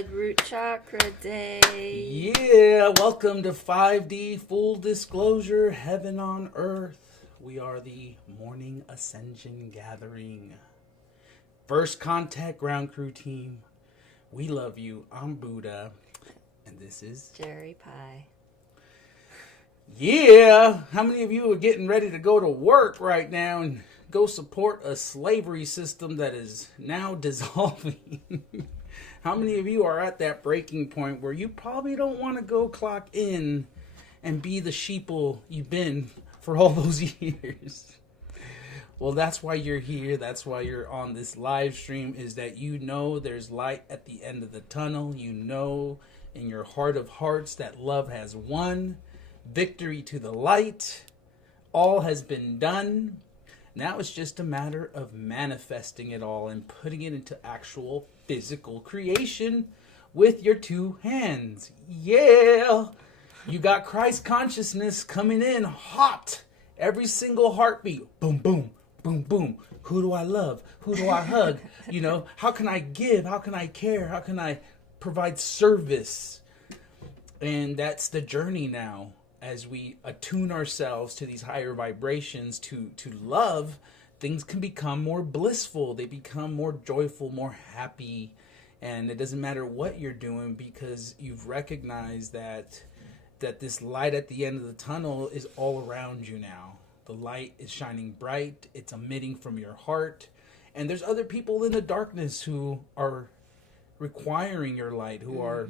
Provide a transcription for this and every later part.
Red Root Chakra Day. Yeah, welcome to 5D Full Disclosure Heaven on Earth. We are the Morning Ascension Gathering. First Contact Ground Crew Team. We love you. I'm Buddha. And this is Jerry Pie. Yeah! How many of you are getting ready to go to work right now and go support a slavery system that is now dissolving? How many of you are at that breaking point where you probably don't want to go clock in and be the sheeple you've been for all those years? Well, that's why you're here. That's why you're on this live stream, is that you know there's light at the end of the tunnel. You know in your heart of hearts that love has won. Victory to the light. All has been done. Now it's just a matter of manifesting it all and putting it into actual physical creation with your two hands. Yeah! You got Christ consciousness coming in hot. Every single heartbeat. Boom, boom, boom, boom. Who do I love? Who do I hug? You know, how can I give? How can I care? How can I provide service? And that's the journey now. As we attune ourselves to these higher vibrations, to love, things can become more blissful. They become more joyful, more happy. And it doesn't matter what you're doing, because you've recognized that this light at the end of the tunnel is all around you now. The light is shining bright. It's emitting from your heart. And there's other people in the darkness who are requiring your light, who are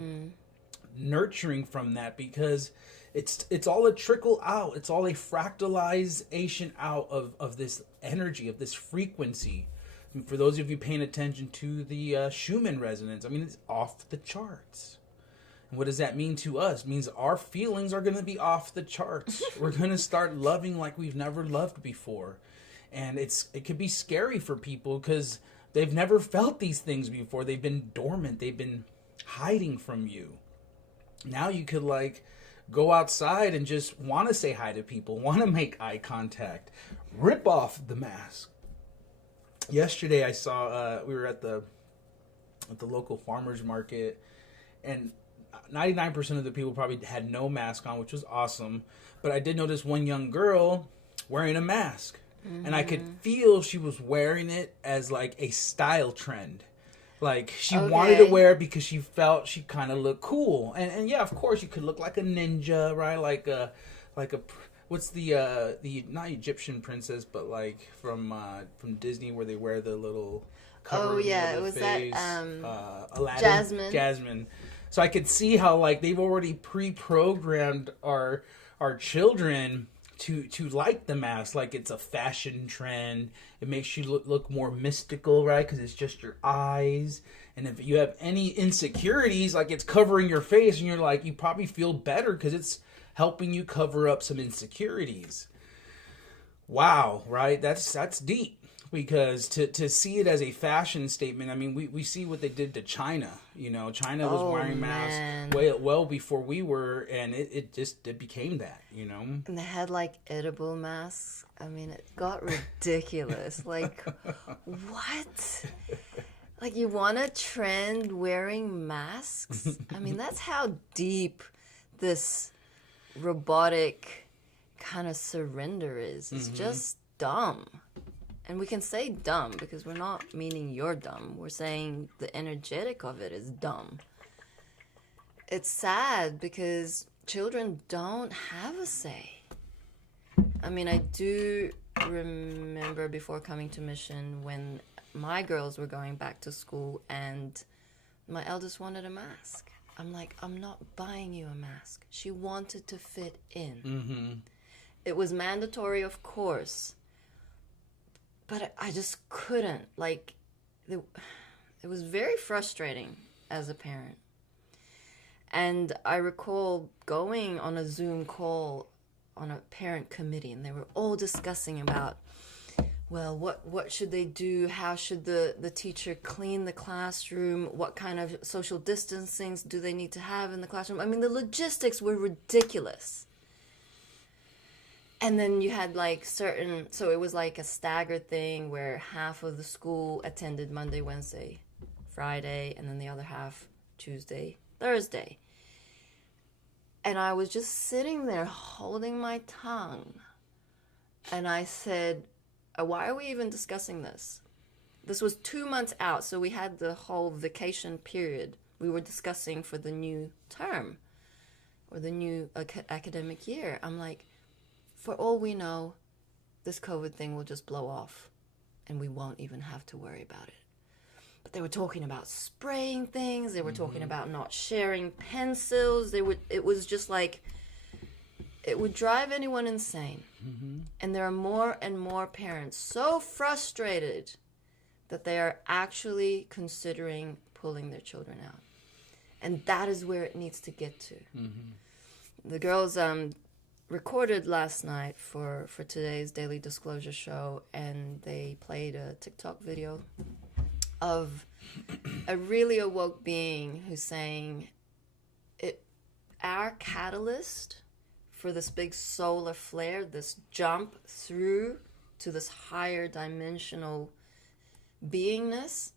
nurturing from that, because it's all a trickle out. It's all a fractalization out of this energy, of this frequency. And for those of you paying attention to the Schumann resonance, I mean, it's off the charts. And what does that mean to us? It means our feelings are going to be off the charts. We're going to start loving like we've never loved before. And it could be scary for people because they've never felt these things before. They've been dormant. They've been hiding from you. Now you could go outside and just want to say hi to people, want to make eye contact, rip off the mask. Yesterday I saw, we were at the local farmer's market, and 99% of the people probably had no mask on, which was awesome. But I did notice one young girl wearing a mask, and I could feel she was wearing it as a style trend. She wanted to wear it because she felt she kind of looked cool. And yeah, of course, you could look like a ninja, right? Like a what's the not Egyptian princess, but from Disney, where they wear the little cover of it was face. Aladdin? Jasmine. So I could see how they've already pre-programmed our children to like the mask, it's a fashion trend. It makes you look more mystical, right? Because it's just your eyes. And if you have any insecurities, it's covering your face, and you're you probably feel better because it's helping you cover up some insecurities. Wow, right? That's deep. Because to see it as a fashion statement, I mean, we see what they did to China. You know, China was wearing masks well before we were, and it became that, you know. And they had edible masks. I mean, it got ridiculous. What? You want to trend wearing masks? I mean, that's how deep this robotic kind of surrender is. It's just dumb. And we can say dumb because we're not meaning you're dumb. We're saying the energetic of it is dumb. It's sad because children don't have a say. I mean, I do remember before coming to Mission when my girls were going back to school and my eldest wanted a mask. I'm like, I'm not buying you a mask. She wanted to fit in. Mm-hmm. It was mandatory, of course. But I just couldn't. It was very frustrating as a parent. And I recall going on a Zoom call on a parent committee, and they were all discussing about, well, what should they do? How should the teacher clean the classroom? What kind of social distancing do they need to have in the classroom? I mean, the logistics were ridiculous. And then you had so it was a staggered thing where half of the school attended Monday, Wednesday, Friday, and then the other half Tuesday, Thursday. And I was just sitting there holding my tongue. And I said, why are we even discussing this? This was 2 months out, so we had the whole vacation period. We were discussing for the new term or the new academic year. I'm like, for all we know, this COVID thing will just blow off and we won't even have to worry about it. But they were talking about spraying things. They were talking about not sharing pencils. It was just like, it would drive anyone insane. And there are more and more parents so frustrated that they are actually considering pulling their children out. And that is where it needs to get to. The girls recorded last night for today's Daily Disclosure show, and they played a TikTok video of a really awoke being who's saying, our catalyst for this big solar flare, this jump through to this higher dimensional beingness,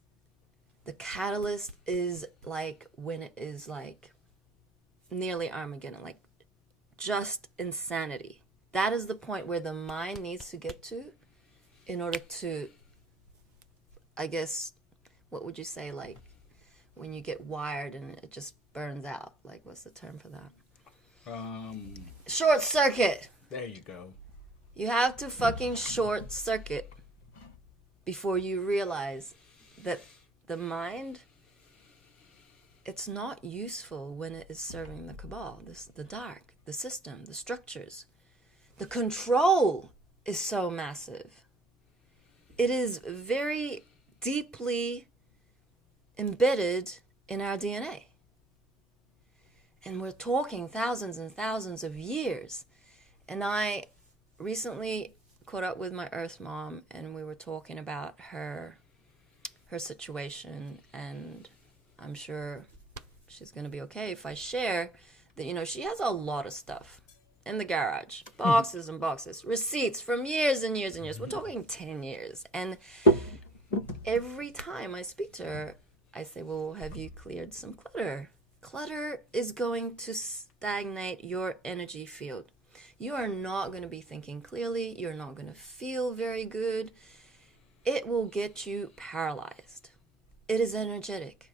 the catalyst is like when it is like nearly Armageddon, like just insanity. That is the point where the mind needs to get to in order to, I guess, what would you say, like when you get wired and it just burns out? Like, what's the term for that? Short circuit. There you go. You have to fucking short circuit before you realize that the mind, it's not useful when it is serving the cabal, the dark, the system, the structures. The control is so massive. It is very deeply embedded in our DNA. And we're talking thousands and thousands of years. And I recently caught up with my Earth mom, and we were talking about her situation, and I'm sure she's going to be okay if I share that, you know, she has a lot of stuff in the garage. Boxes and boxes. Receipts from years and years and years. We're talking 10 years. And every time I speak to her, I say, well, have you cleared some clutter? Clutter is going to stagnate your energy field. You are not going to be thinking clearly. You're not going to feel very good. It will get you paralyzed. It is energetic.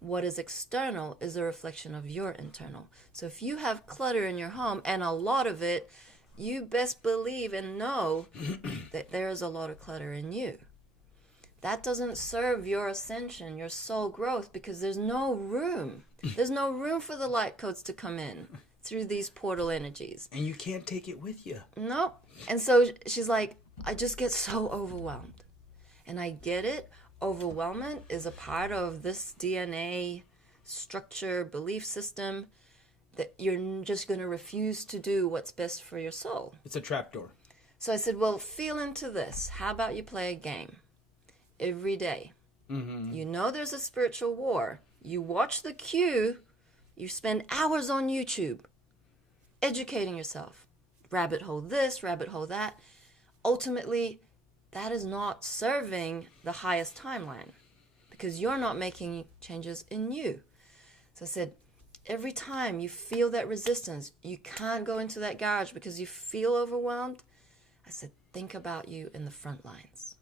What is external is a reflection of your internal. So if you have clutter in your home, and a lot of it, you best believe and know that there is a lot of clutter in you. That doesn't serve your ascension, your soul growth, because there's no room. There's no room for the light codes to come in through these portal energies. And you can't take it with you. No. And so she's like, I just get so overwhelmed. And I get it. Overwhelmment is a part of this DNA structure, belief system, that you're just going to refuse to do what's best for your soul. It's a trapdoor. So I said, well, feel into this. How about you play a game every day? You know there's a spiritual war. You watch the queue. You spend hours on YouTube educating yourself. Rabbit hole this, rabbit hole that. Ultimately, that is not serving the highest timeline because you're not making changes in you. So I said, every time you feel that resistance, you can't go into that garage because you feel overwhelmed. I said, think about you in the front lines.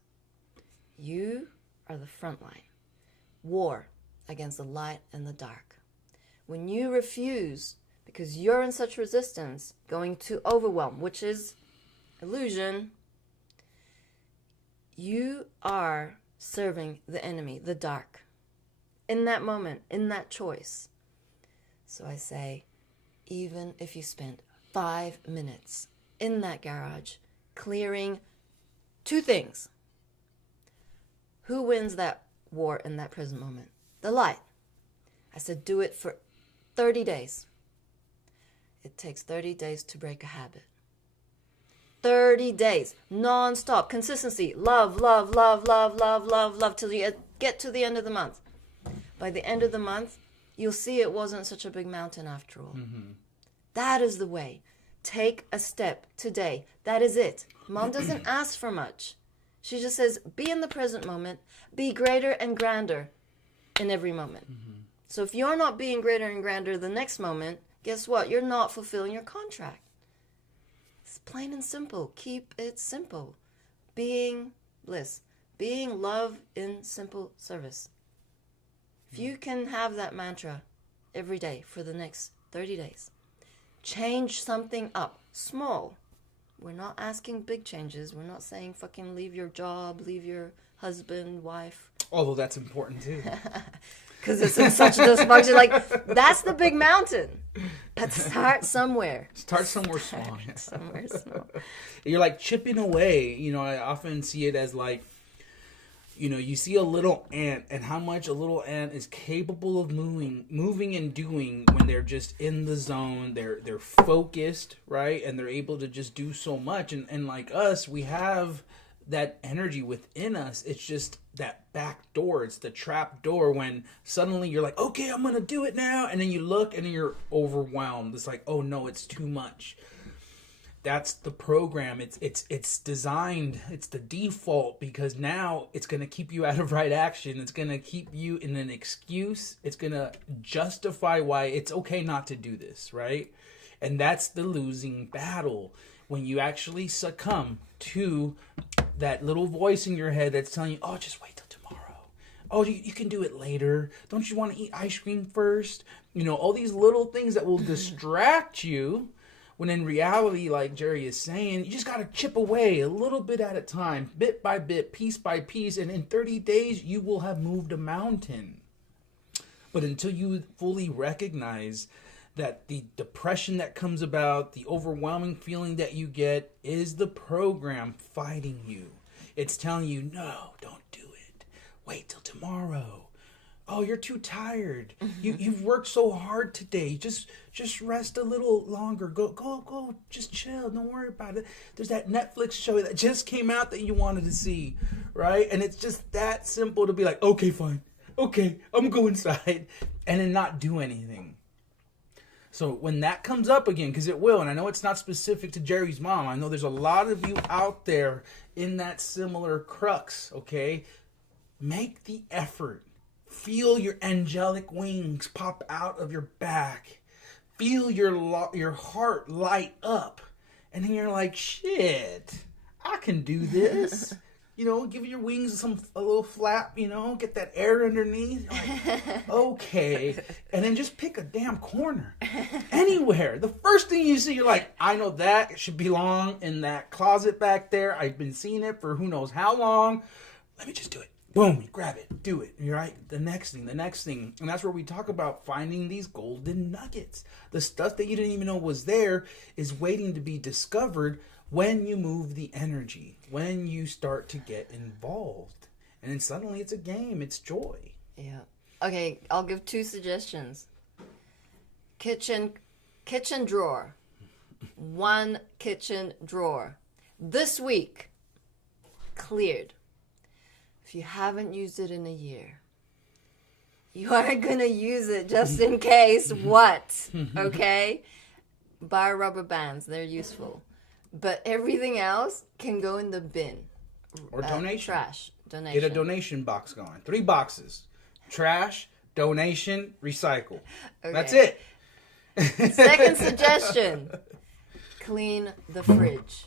You are the front line. War against the light and the dark. When you refuse, because you're in such resistance, going to overwhelm, which is illusion, you are serving the enemy, the dark, in that moment, in that choice. So I say, even if you spent 5 minutes in that garage clearing 2 things, who wins that war in that present moment? The light. I said, do it for 30 days. It takes 30 days to break a habit. 30 days, non-stop, consistency, love, love, love, love, love, love, love, till you get to the end of the month. By the end of the month, you'll see it wasn't such a big mountain after all. That is the way. Take a step today. That is it. Mom doesn't ask for much. She just says, be in the present moment, be greater and grander in every moment. So if you're not being greater and grander the next moment, guess what? You're not fulfilling your contract. It's plain and simple. Keep it simple. Being bliss. Being love in simple service. If you can have that mantra every day for the next 30 days, change something up. Small. We're not asking big changes. We're not saying fucking leave your job, leave your husband, wife. Although that's important too. Because it's in such dysfunction. Like, that's the big mountain. But start somewhere. Start somewhere small. Somewhere small. You're like chipping away. You know, I often see it as like, you know, you see a little ant and how much a little ant is capable of moving and doing when they're just in the zone. They're focused, right? And they're able to just do so much. And like us, we have that energy within us. It's just that back door. It's the trap door when suddenly you're like, okay, I'm going to do it now. And then you look and you're overwhelmed. It's like, oh no, it's too much. That's the program. It's designed. It's the default because now it's going to keep you out of right action. It's going to keep you in an excuse. It's going to justify why it's okay not to do this, right? And that's the losing battle. When you actually succumb to that little voice in your head that's telling you, oh, just wait till tomorrow. Oh, you can do it later. Don't you want to eat ice cream first? You know, all these little things that will distract you. When in reality, like Jerry is saying, you just got to chip away a little bit at a time, bit by bit, piece by piece. And in 30 days, you will have moved a mountain. But until you fully recognize that the depression that comes about, the overwhelming feeling that you get is the program fighting you. It's telling you, no, don't do it. Wait till tomorrow. Oh, you're too tired. You've worked so hard today. Just rest a little longer. Go. Just chill. Don't worry about it. There's that Netflix show that just came out that you wanted to see, right? And it's just that simple to be like, okay, fine. Okay, I'm going inside, and then not do anything. So when that comes up again, because it will, and I know it's not specific to Jerry's mom. I know there's a lot of you out there in that similar crux. Okay, make the effort. Feel your angelic wings pop out of your back. Feel your heart light up. And then you're like, shit, I can do this. You know, give your wings a little flap, you know, get that air underneath. Like, okay. And then just pick a damn corner. Anywhere. The first thing you see, you're like, I know that. It should belong in that closet back there. I've been seeing it for who knows how long. Let me just do it. Boom, you grab it, do it. You're right. The next thing. And that's where we talk about finding these golden nuggets. The stuff that you didn't even know was there is waiting to be discovered when you move the energy, when you start to get involved. And then suddenly it's a game, it's joy. Yeah. Okay, I'll give 2 suggestions. Kitchen drawer. 1 kitchen drawer. This week, cleared. If you haven't used it in a year, you aren't going to use it just in case. What? Okay? Buy rubber bands. They're useful. But everything else can go in the bin. Or donation. Trash. Donation. Get a donation box going. 3 boxes. Trash, donation, recycle. Okay. That's it. Second suggestion. Clean the fridge.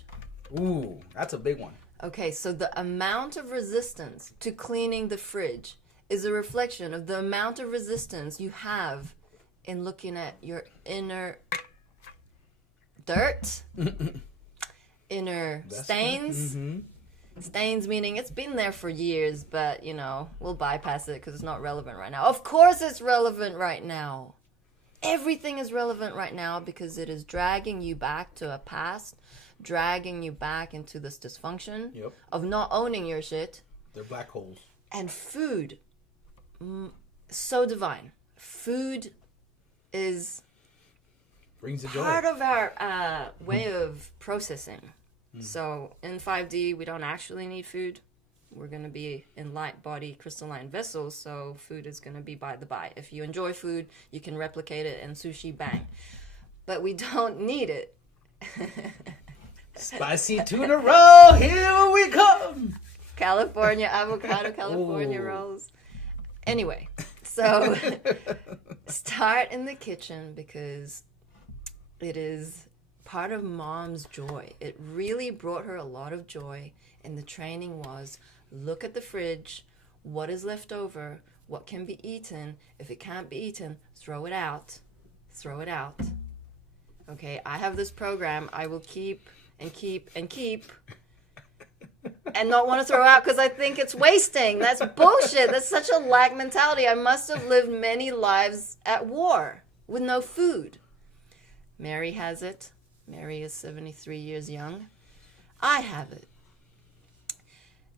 Ooh, that's a big one. Okay, so the amount of resistance to cleaning the fridge is a reflection of the amount of resistance you have in looking at your inner dirt, inner stains. Mm-hmm. Stains meaning it's been there for years, but, you know, we'll bypass it because it's not relevant right now. Of course it's relevant right now. Everything is relevant right now because it is dragging you back to a past, dragging you back into this dysfunction of not owning your shit. They're black holes. And food, so divine. Food is brings the joy. Part of our way of processing. So in 5D, we don't actually need food. We're going to be in light body crystalline vessels, so food is going to be by the by. If you enjoy food, you can replicate it and sushi bang. But we don't need it. Spicy tuna roll, here we come. California avocado, California rolls. Anyway, so Start in the kitchen because it is part of mom's joy. It really brought her a lot of joy. And the training was look at the fridge, what is left over, what can be eaten. If it can't be eaten, throw it out. Throw it out. Okay, I have this program I will keep and keep and keep and not want to throw out because I think it's wasting. That's bullshit. That's such a lack mentality. I must have lived many lives at war with no food. Mary has it. Mary is 73 years young. I have it.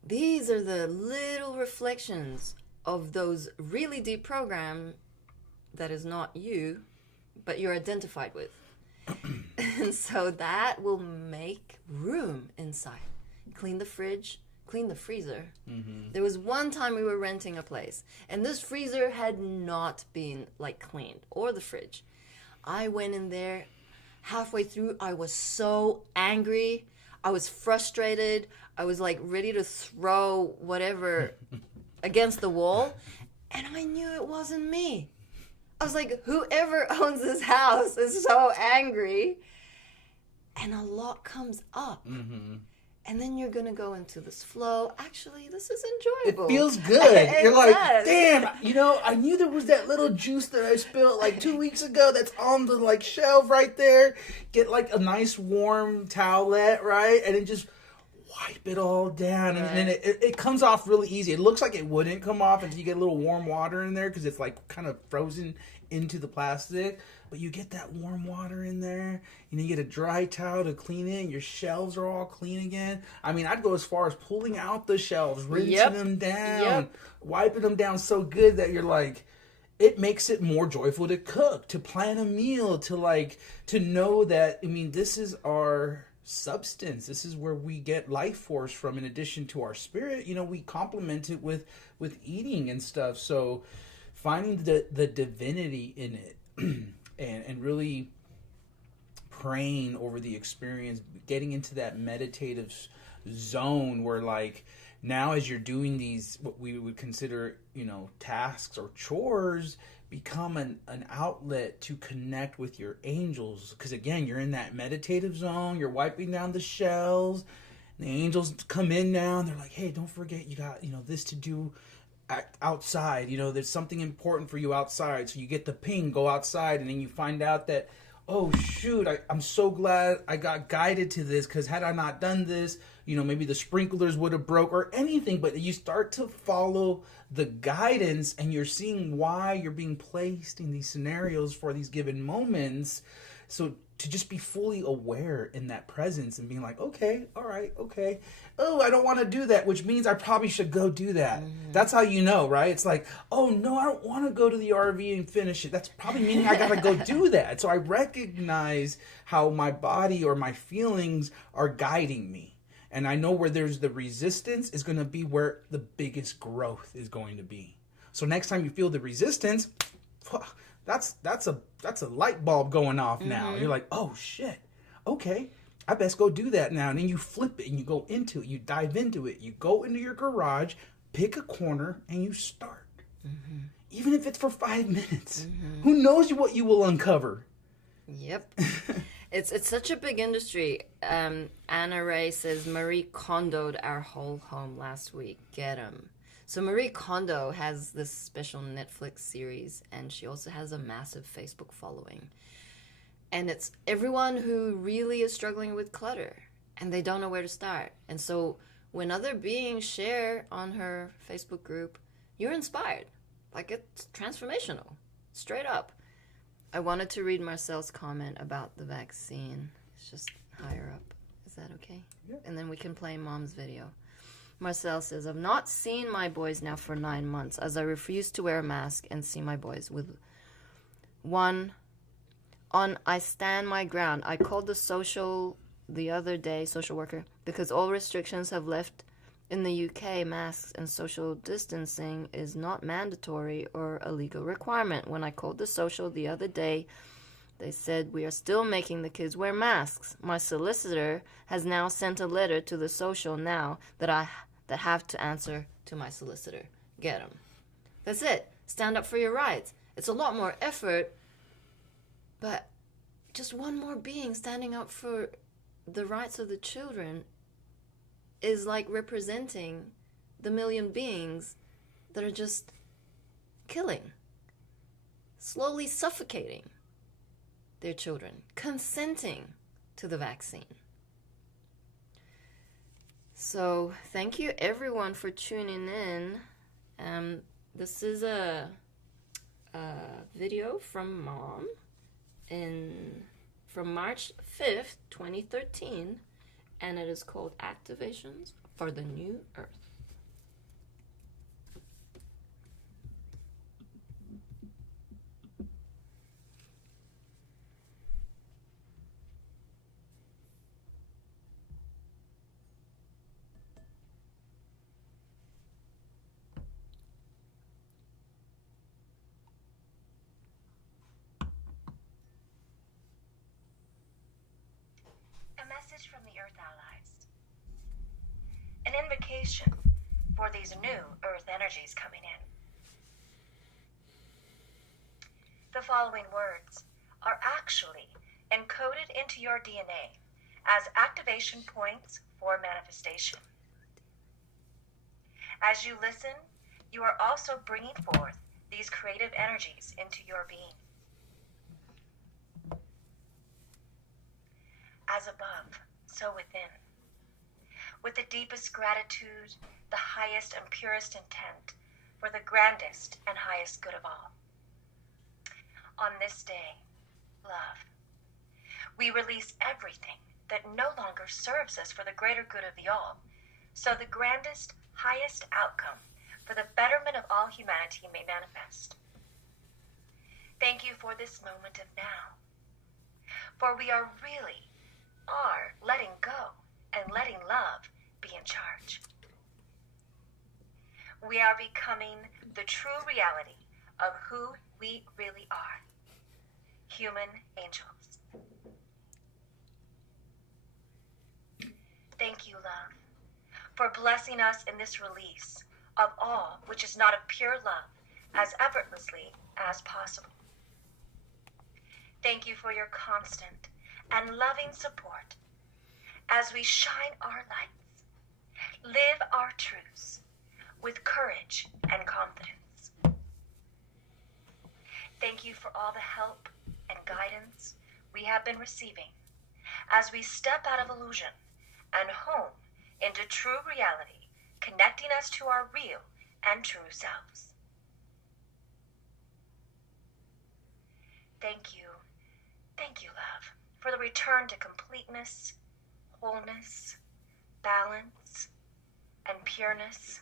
These are the little reflections of those really deep programs that is not you, but you're identified with. And so that will make room inside. Clean the fridge, clean the freezer. Mm-hmm. There was one time we were renting a place, and this freezer had not been cleaned, or the fridge. I went in there halfway through. I was so angry. I was frustrated. I was ready to throw whatever against the wall, and I knew it wasn't me. I was like, whoever owns this house is so angry. And a lot comes up. Mm-hmm. And then you're going to go into this flow. Actually, this is enjoyable. It feels good. You're like, damn, I knew there was that little juice that I spilled 2 weeks ago that's on the shelf right there. Get a nice warm towelette, right? And then just wipe it all down. And then it comes off really easy. It looks like it wouldn't come off until you get a little warm water in there because it's kind of frozen into the plastic. But you get that warm water in there, you get a dry towel to clean it, and your shelves are all clean again. I mean, I'd go as far as pulling out the shelves, rinsing them down, wiping them down so good that you're it makes it more joyful to cook, to plan a meal, to know that, this is our substance. This is where we get life force from in addition to our spirit. We complement it with eating and stuff. So finding the divinity in it. And really praying over the experience, getting into that meditative zone where now as you're doing these, what we would consider, tasks or chores, become an outlet to connect with your angels. Because again, you're in that meditative zone, you're wiping down the shelves, and the angels come in now and they're like, hey, don't forget you got, this to do outside. There's something important for you outside. So you get the ping, go outside, and then you find out that, oh shoot, I'm so glad I got guided to this, because had I not done this, maybe the sprinklers would have broke or anything. But you start to follow the guidance, and you're seeing why you're being placed in these scenarios for these given moments. So to just be fully aware in that presence and being like, okay, all right, okay. Oh, I don't want to do that, which means I probably should go do that. Mm-hmm. That's how right? It's oh no, I don't want to go to the RV and finish it. That's probably meaning I got to go do that. So I recognize how my body or my feelings are guiding me. And I know where there's the resistance is going to be where the biggest growth is going to be. So next time you feel the resistance, that's a light bulb going off now. Mm-hmm. You're like, oh shit, okay, I best go do that now. And then you flip it and you go into it, you dive into it, you go into your garage, pick a corner, and you start. Mm-hmm. Even if it's for 5 minutes. Mm-hmm. Who knows what you will uncover? Yep. It's such a big industry. Anna Ray says Marie Kondo'd our whole home last week. Get 'em. So Marie Kondo has this special Netflix series, and she also has a massive Facebook following. And it's everyone who really is struggling with clutter, and they don't know where to start. And so when other beings share on her Facebook group, you're inspired. It's transformational, straight up. I wanted to read Marcel's comment about the vaccine. It's just higher up. Is that okay? Yeah. And then we can play Mom's video. Marcel says, I've not seen my boys now for 9 months as I refuse to wear a mask and see my boys. With one on I stand my ground. I called the other day, social worker, because all restrictions have left in the UK. Masks and social distancing is not mandatory or a legal requirement. When I called the social the other day, they said we are still making the kids wear masks. My solicitor has now sent a letter to the social now that have to answer to my solicitor. Get them. That's it. Stand up for your rights. It's a lot more effort, but just one more being standing up for the rights of the children is like representing the million beings that are just killing, slowly suffocating their children, consenting to the vaccine. So thank you everyone for tuning in. This is a video from Mom from March 5th, 2013, and it is called Activations for the New Earth. From the Earth Allies. An invocation for these new Earth energies coming in. The following words are actually encoded into your DNA as activation points for manifestation. As you listen, you are also bringing forth these creative energies into your being. As above, so within. With the deepest gratitude, the highest and purest intent for the grandest and highest good of all. On this day, love, we release everything that no longer serves us for the greater good of the all, so the grandest, highest outcome for the betterment of all humanity may manifest. Thank you for this moment of now, for we are letting go and letting love be in charge. We are becoming the true reality of who we really are, human angels. Thank you, love, for blessing us in this release of all which is not of pure love as effortlessly as possible. Thank you for your constant and loving support as we shine our lights, live our truths with courage and confidence. Thank you for all the help and guidance we have been receiving as we step out of illusion and home into true reality, connecting us to our real and true selves. Thank you, love, for the return to completeness, wholeness, balance, and pureness,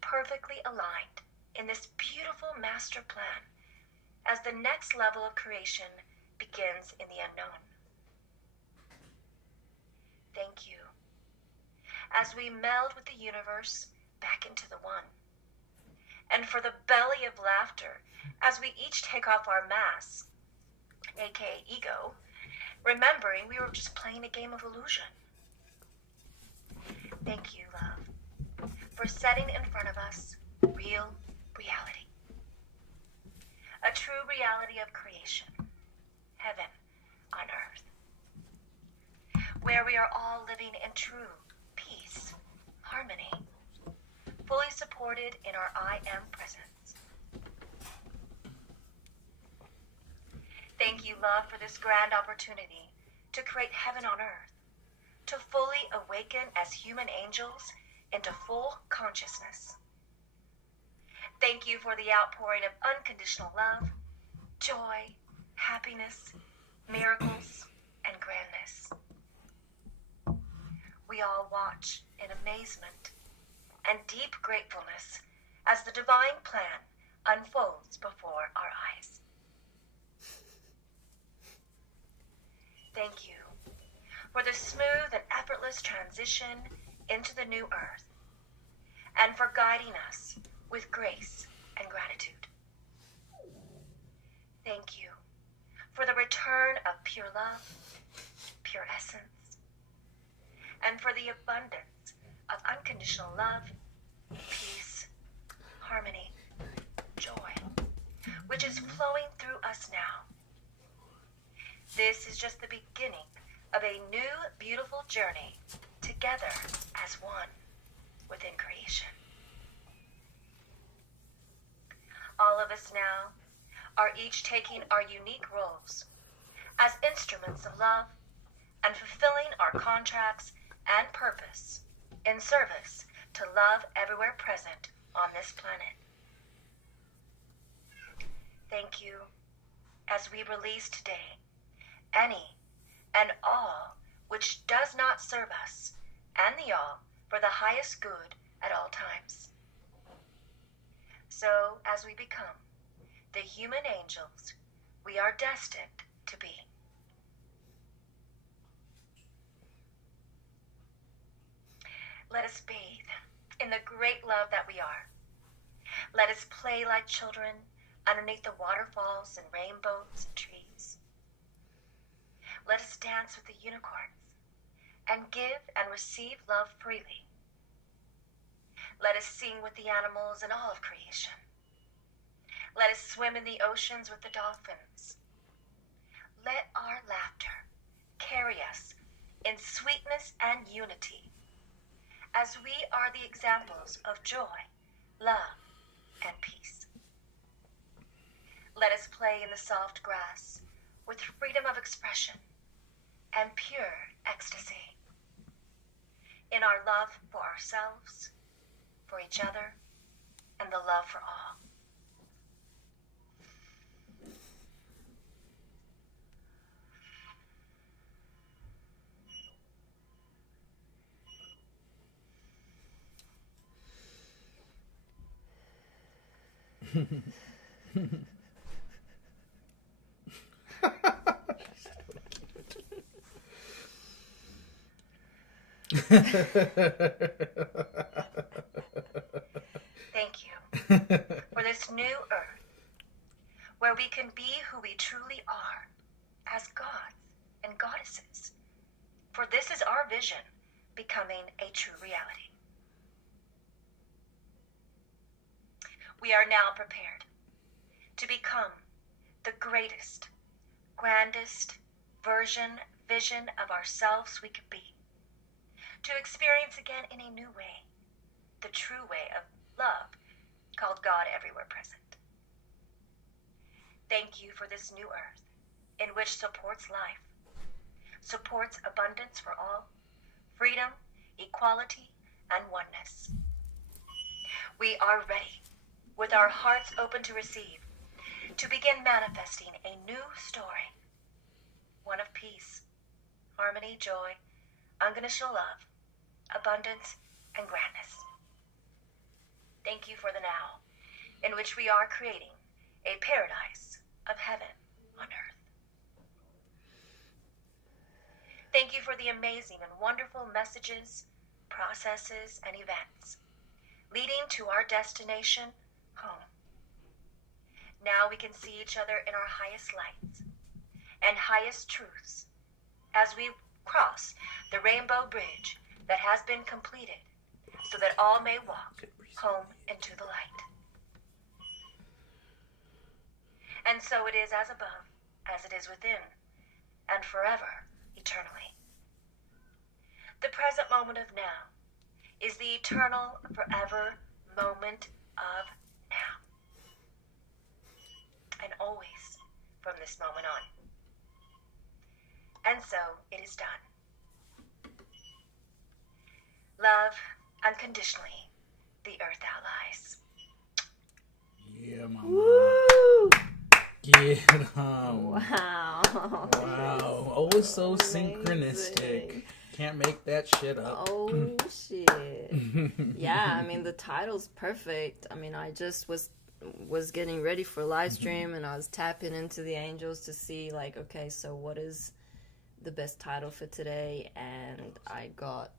perfectly aligned in this beautiful master plan as the next level of creation begins in the unknown. Thank you, as we meld with the universe back into the one, and for the belly of laughter as we each take off our masks, aka ego, remembering we were just playing a game of illusion. Thank you, love, for setting in front of us real reality. A true reality of creation, heaven on earth, where we are all living in true peace, harmony, fully supported in our I am presence. Thank you, love, for this grand opportunity to create heaven on earth, to fully awaken as human angels into full consciousness. Thank you for the outpouring of unconditional love, joy, happiness, miracles, and grandness. We all watch in amazement and deep gratefulness as the divine plan unfolds before our eyes. Thank you for the smooth and effortless transition into the new earth, and for guiding us with grace and gratitude. Thank you for the return of pure love, pure essence, and for the abundance of unconditional love, peace, harmony, joy, which is flowing through us now. This is just the beginning of a new, beautiful journey together as one within creation. All of us now are each taking our unique roles as instruments of love and fulfilling our contracts and purpose in service to love everywhere present on this planet. Thank you as we release today any and all which does not serve us, and the all for the highest good at all times. So as we become the human angels we are destined to be. Let us bathe in the great love that we are. Let us play like children underneath the waterfalls and rainbows and trees. Let us dance with the unicorns and give and receive love freely. Let us sing with the animals and all of creation. Let us swim in the oceans with the dolphins. Let our laughter carry us in sweetness and unity, as we are the examples of joy, love, and peace. Let us play in the soft grass with freedom of expression and pure ecstasy, in our love for ourselves, for each other, and the love for all. Thank you for this new earth, where we can be who we truly are as gods and goddesses. For this is our vision, becoming a true reality. We are now prepared to become the greatest, grandest vision of ourselves we could be. To experience again in a new way, the true way of love called God everywhere present. Thank you for this new earth in which supports life, supports abundance for all, freedom, equality, and oneness. We are ready, with our hearts open to receive, to begin manifesting a new story, one of peace, harmony, joy, unconditional love, abundance, and grandness. Thank you for the now, in which we are creating a paradise of heaven on earth. Thank you for the amazing and wonderful messages, processes, and events leading to our destination, home. Now we can see each other in our highest lights and highest truths as we cross the rainbow bridge that has been completed, so that all may walk home into the light. And so it is as above, as it is within, and forever, eternally. The present moment of now is the eternal, forever moment of now. And always from this moment on. And so it is done. Love unconditionally, the Earth allies. Yeah, mama. Woo! Get 'em. Wow. Wow. Oh, it's so Amazing. synchronistic. Can't make that shit up. Oh, shit. Yeah, I mean, the title's perfect. I mean, I just was getting ready for live stream, and I was tapping into the angels to see, like, okay, so what is the best title for today? And I got...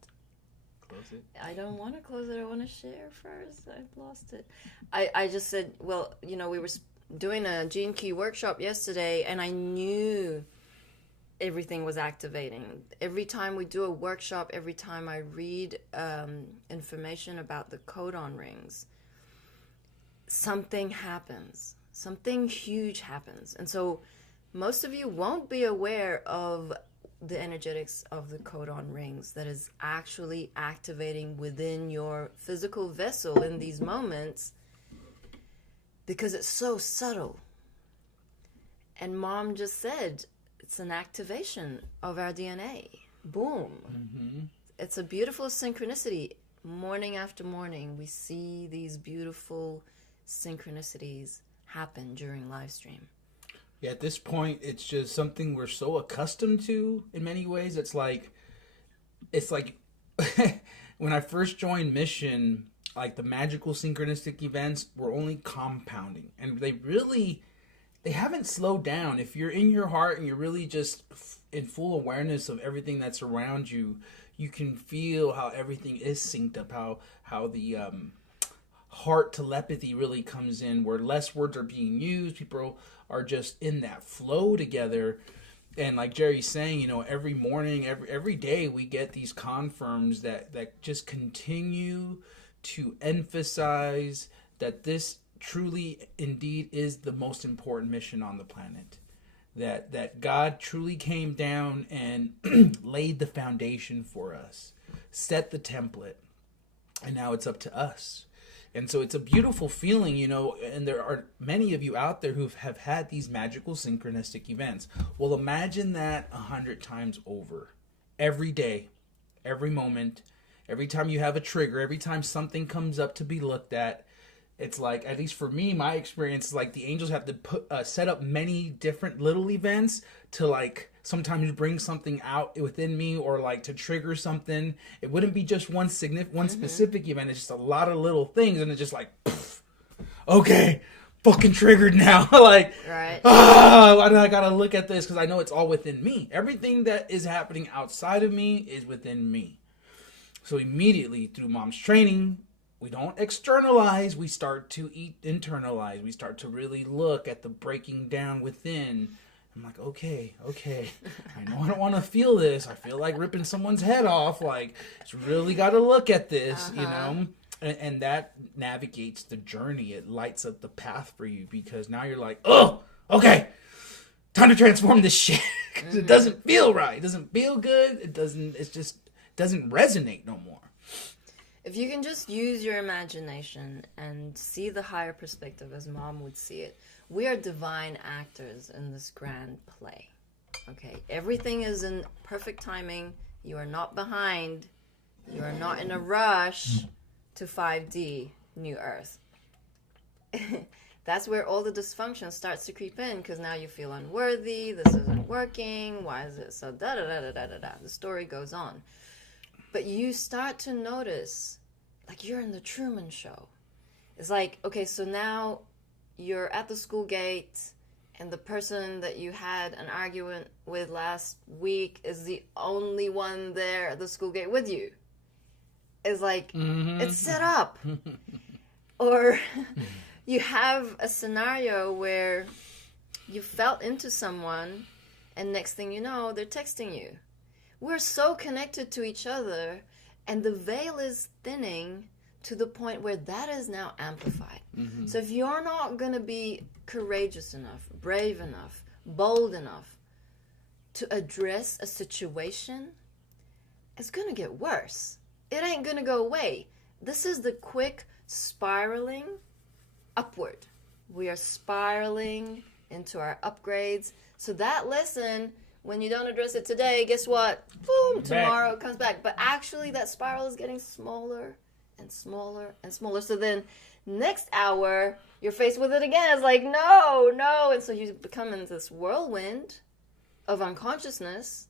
Close it. I don't want to close it. I want to share first. I've lost it. I just said, well, you know, we were doing a Gene Key workshop yesterday, and I knew everything was activating. Every time we do a workshop, every time I read information about the codon rings, something happens. something huge happens. And so most of you won't be aware of the energetics of the codon rings that is actually activating within your physical vessel in these moments, because it's so subtle. And Mom just said it's an activation of our DNA. Boom. Mm-hmm. It's a beautiful synchronicity. Morning after morning, we see these beautiful synchronicities happen during live stream. Yeah, at this point, it's just something we're so accustomed to in many ways. It's like when I first joined Mission, like the magical synchronistic events were only compounding, and they haven't slowed down. If you're in your heart and you're really just in full awareness of everything that's around you, you can feel how everything is synced up, how the heart telepathy really comes in, where less words are being used. People are just in that flow together. And like Jerry's saying, you know, every morning, every day we get these confirms that just continue to emphasize that this truly indeed is the most important mission on the planet. That God truly came down and laid the foundation for us, set the template, and now it's up to us. And so it's a beautiful feeling, you know, and there are many of you out there who have had these magical synchronistic events. Well, imagine that 100 times over. Every day, every moment, every time you have a trigger, every time something comes up to be looked at, it's like, at least for me, my experience is like the angels have to set up many different little events to like sometimes bring something out within me, or like to trigger something. It wouldn't be just one specific event. It's just a lot of little things, and it's just like, okay, fucking triggered now. Like, right. I gotta look at this because I know it's all within me. Everything that is happening outside of me is within me. So immediately through Mom's training, we don't externalize, we start to internalize. We start to really look at the breaking down within. I'm like, okay. I know I don't want to feel this. I feel like ripping someone's head off. Like, it's really got to look at this, you know? And that navigates the journey. It lights up the path for you, because now you're like, oh, okay, time to transform this shit. Because it doesn't feel right. It doesn't feel good. It doesn't resonate no more. If you can just use your imagination and see the higher perspective as Mom would see it, we are divine actors in this grand play. Okay, everything is in perfect timing. You are not behind. You are not in a rush to 5D, New Earth. That's where all the dysfunction starts to creep in, because now you feel unworthy. This isn't working. Why is it so da-da-da-da-da-da-da? The story goes on. But you start to notice, like you're in the Truman Show. It's like, okay, so now you're at the school gate, and the person that you had an argument with last week is the only one there at the school gate with you. It's like, it's set up. Or you have a scenario where you felt into someone, and next thing you know, they're texting you. We're so connected to each other, and the veil is thinning to the point where that is now amplified. So if you're not going to be courageous enough, brave enough, bold enough to address a situation, it's going to get worse. It ain't going to go away. This is the quick spiraling upward. We are spiraling into our upgrades. So that lesson, when you don't address it today, guess what? Boom, tomorrow it comes back. But actually that spiral is getting smaller and smaller and smaller. So then next hour, you're faced with it again. It's like, no. And so you become in this whirlwind of unconsciousness,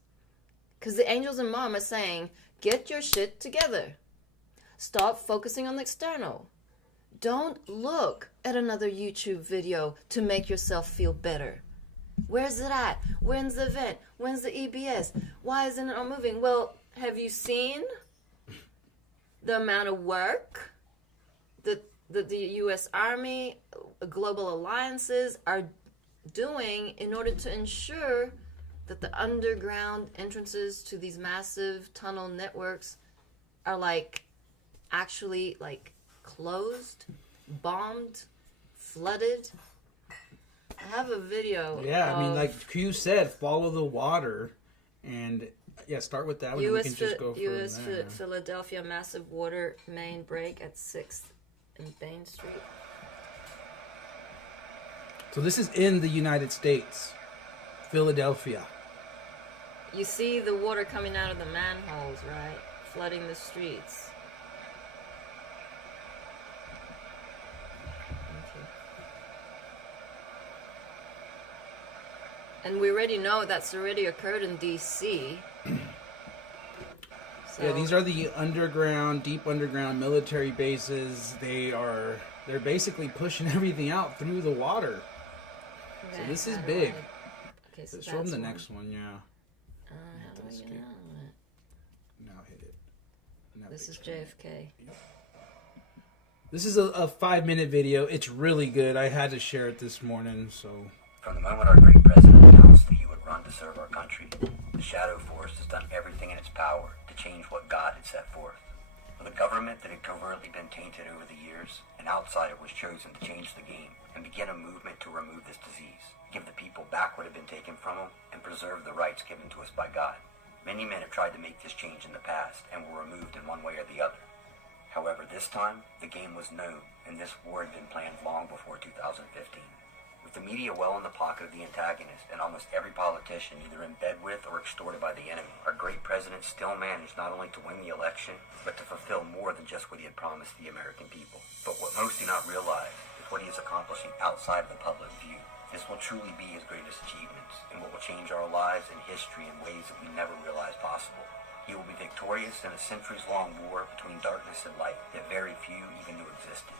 because the angels and Mom are saying, get your shit together. Stop focusing on the external. Don't look at another YouTube video to make yourself feel better. Where's it at? When's the event? When's the EBS? Why isn't it moving? Well, have you seen the amount of work that the U.S. Army, global alliances are doing in order to ensure that the underground entrances to these massive tunnel networks are actually closed, bombed, flooded? have a video. Yeah, I mean, like Q said, follow the water, and yeah, start with that one. And we can just go from U.S. there. Philadelphia massive water main break at 6th and Bain Street. So this is in the United States, Philadelphia. You see the water coming out of the manholes, right? Flooding the streets. Okay. And we already know that's already occurred in D.C. Yeah, these are the underground, deep underground military bases. They're basically pushing everything out through the water. Okay, So this is how do big. Okay, so Show them that's the one. next one, yeah. How do I get out of it? Now hit it. Now This is big screen. JFK. This is a 5-minute video. It's really good. I had to share it this morning, so... From the moment our great president announced that he would run to serve our country, the Shadow Force has done everything in its power to change what God had set forth. With a government that had covertly been tainted over the years, an outsider was chosen to change the game and begin a movement to remove this disease, give the people back what had been taken from them, and preserve the rights given to us by God. Many men have tried to make this change in the past and were removed in one way or the other. However, this time, the game was known, and this war had been planned long before 2015. With the media well in the pocket of the antagonist and almost every politician either in bed with or extorted by the enemy, our great president still managed not only to win the election, but to fulfill more than just what he had promised the American people. But what most do not realize is what he is accomplishing outside of the public view. This will truly be his greatest achievements, and what will change our lives and history in ways that we never realized possible. He will be victorious in a centuries-long war between darkness and light that very few even knew existed.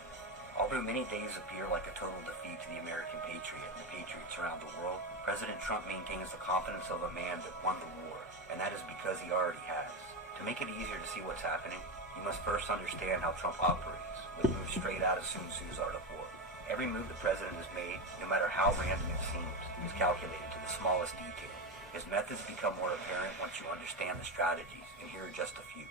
Although many days appear like a total defeat to the American patriot and the patriots around the world, President Trump maintains the confidence of a man that won the war, and that is because he already has. To make it easier to see what's happening, you must first understand how Trump operates, with moves straight out of Sun Tzu's Art of War. Every move the president has made, no matter how random it seems, is calculated to the smallest detail. His methods become more apparent once you understand the strategies, and here are just a few.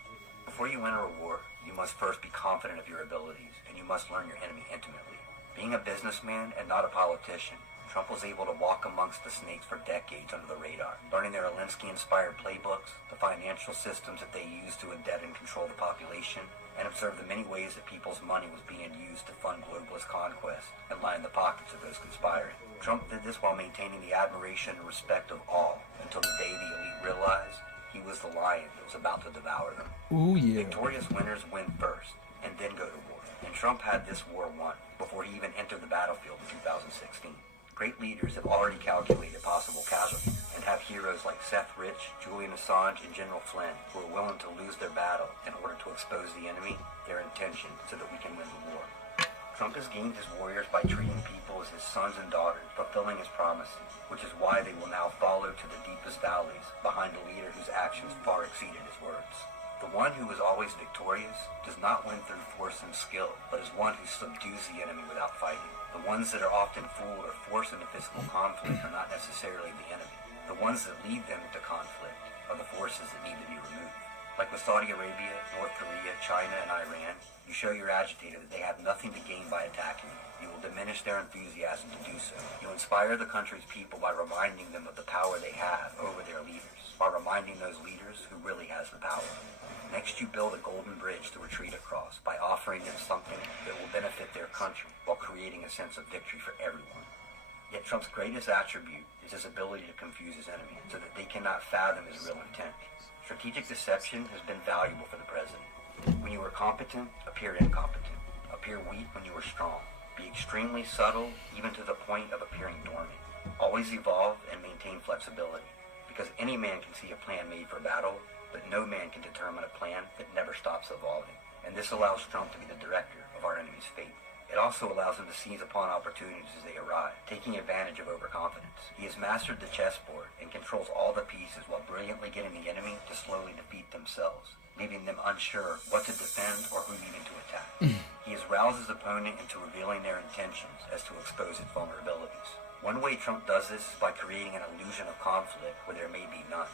Before you enter a war, you must first be confident of your abilities, and you must learn your enemy intimately. Being a businessman and not a politician, Trump was able to walk amongst the snakes for decades under the radar, learning their Alinsky-inspired playbooks, the financial systems that they used to indebt and control the population, and observe the many ways that people's money was being used to fund globalist conquest and line the pockets of those conspiring. Trump did this while maintaining the admiration and respect of all, until the day the elite realized he was the lion that was about to devour them. Ooh, yeah. Victorious winners win first, and then go to war. And Trump had this war won before he even entered the battlefield in 2016. Great leaders have already calculated possible casualties, and have heroes like Seth Rich, Julian Assange, and General Flynn who are willing to lose their battle in order to expose the enemy, their intention, so that we can win the war. Trump has gained his warriors by treating people as his sons and daughters, fulfilling his promises, which is why they will now follow to the deepest valleys behind a leader whose actions far exceeded his words. The one who is always victorious does not win through force and skill, but is one who subdues the enemy without fighting. The ones that are often fooled or forced into physical conflict are not necessarily the enemy. The ones that lead them into conflict are the forces that need to be removed. Like with Saudi Arabia, North Korea, China, and Iran, you show your agitator that they have nothing to gain by attacking you. You will diminish their enthusiasm to do so. You inspire the country's people by reminding them of the power they have over their leaders, by reminding those leaders who really has the power. Next, you build a golden bridge to retreat across by offering them something that will benefit their country while creating a sense of victory for everyone. Yet Trump's greatest attribute is his ability to confuse his enemy so that they cannot fathom his real intent. Strategic deception has been valuable for the president. When you are competent, appear incompetent. Appear weak when you are strong. Be extremely subtle, even to the point of appearing dormant. Always evolve and maintain flexibility, because any man can see a plan made for battle, but no man can determine a plan that never stops evolving. And this allows Trump to be the director of our enemy's fate. It also allows him to seize upon opportunities as they arrive, taking advantage of overconfidence. He has mastered the chessboard and controls all the pieces while brilliantly getting the enemy to slowly defeat themselves, leaving them unsure what to defend or who even to attack. He has roused his opponent into revealing their intentions as to expose its vulnerabilities. One way Trump does this is by creating an illusion of conflict where there may be none.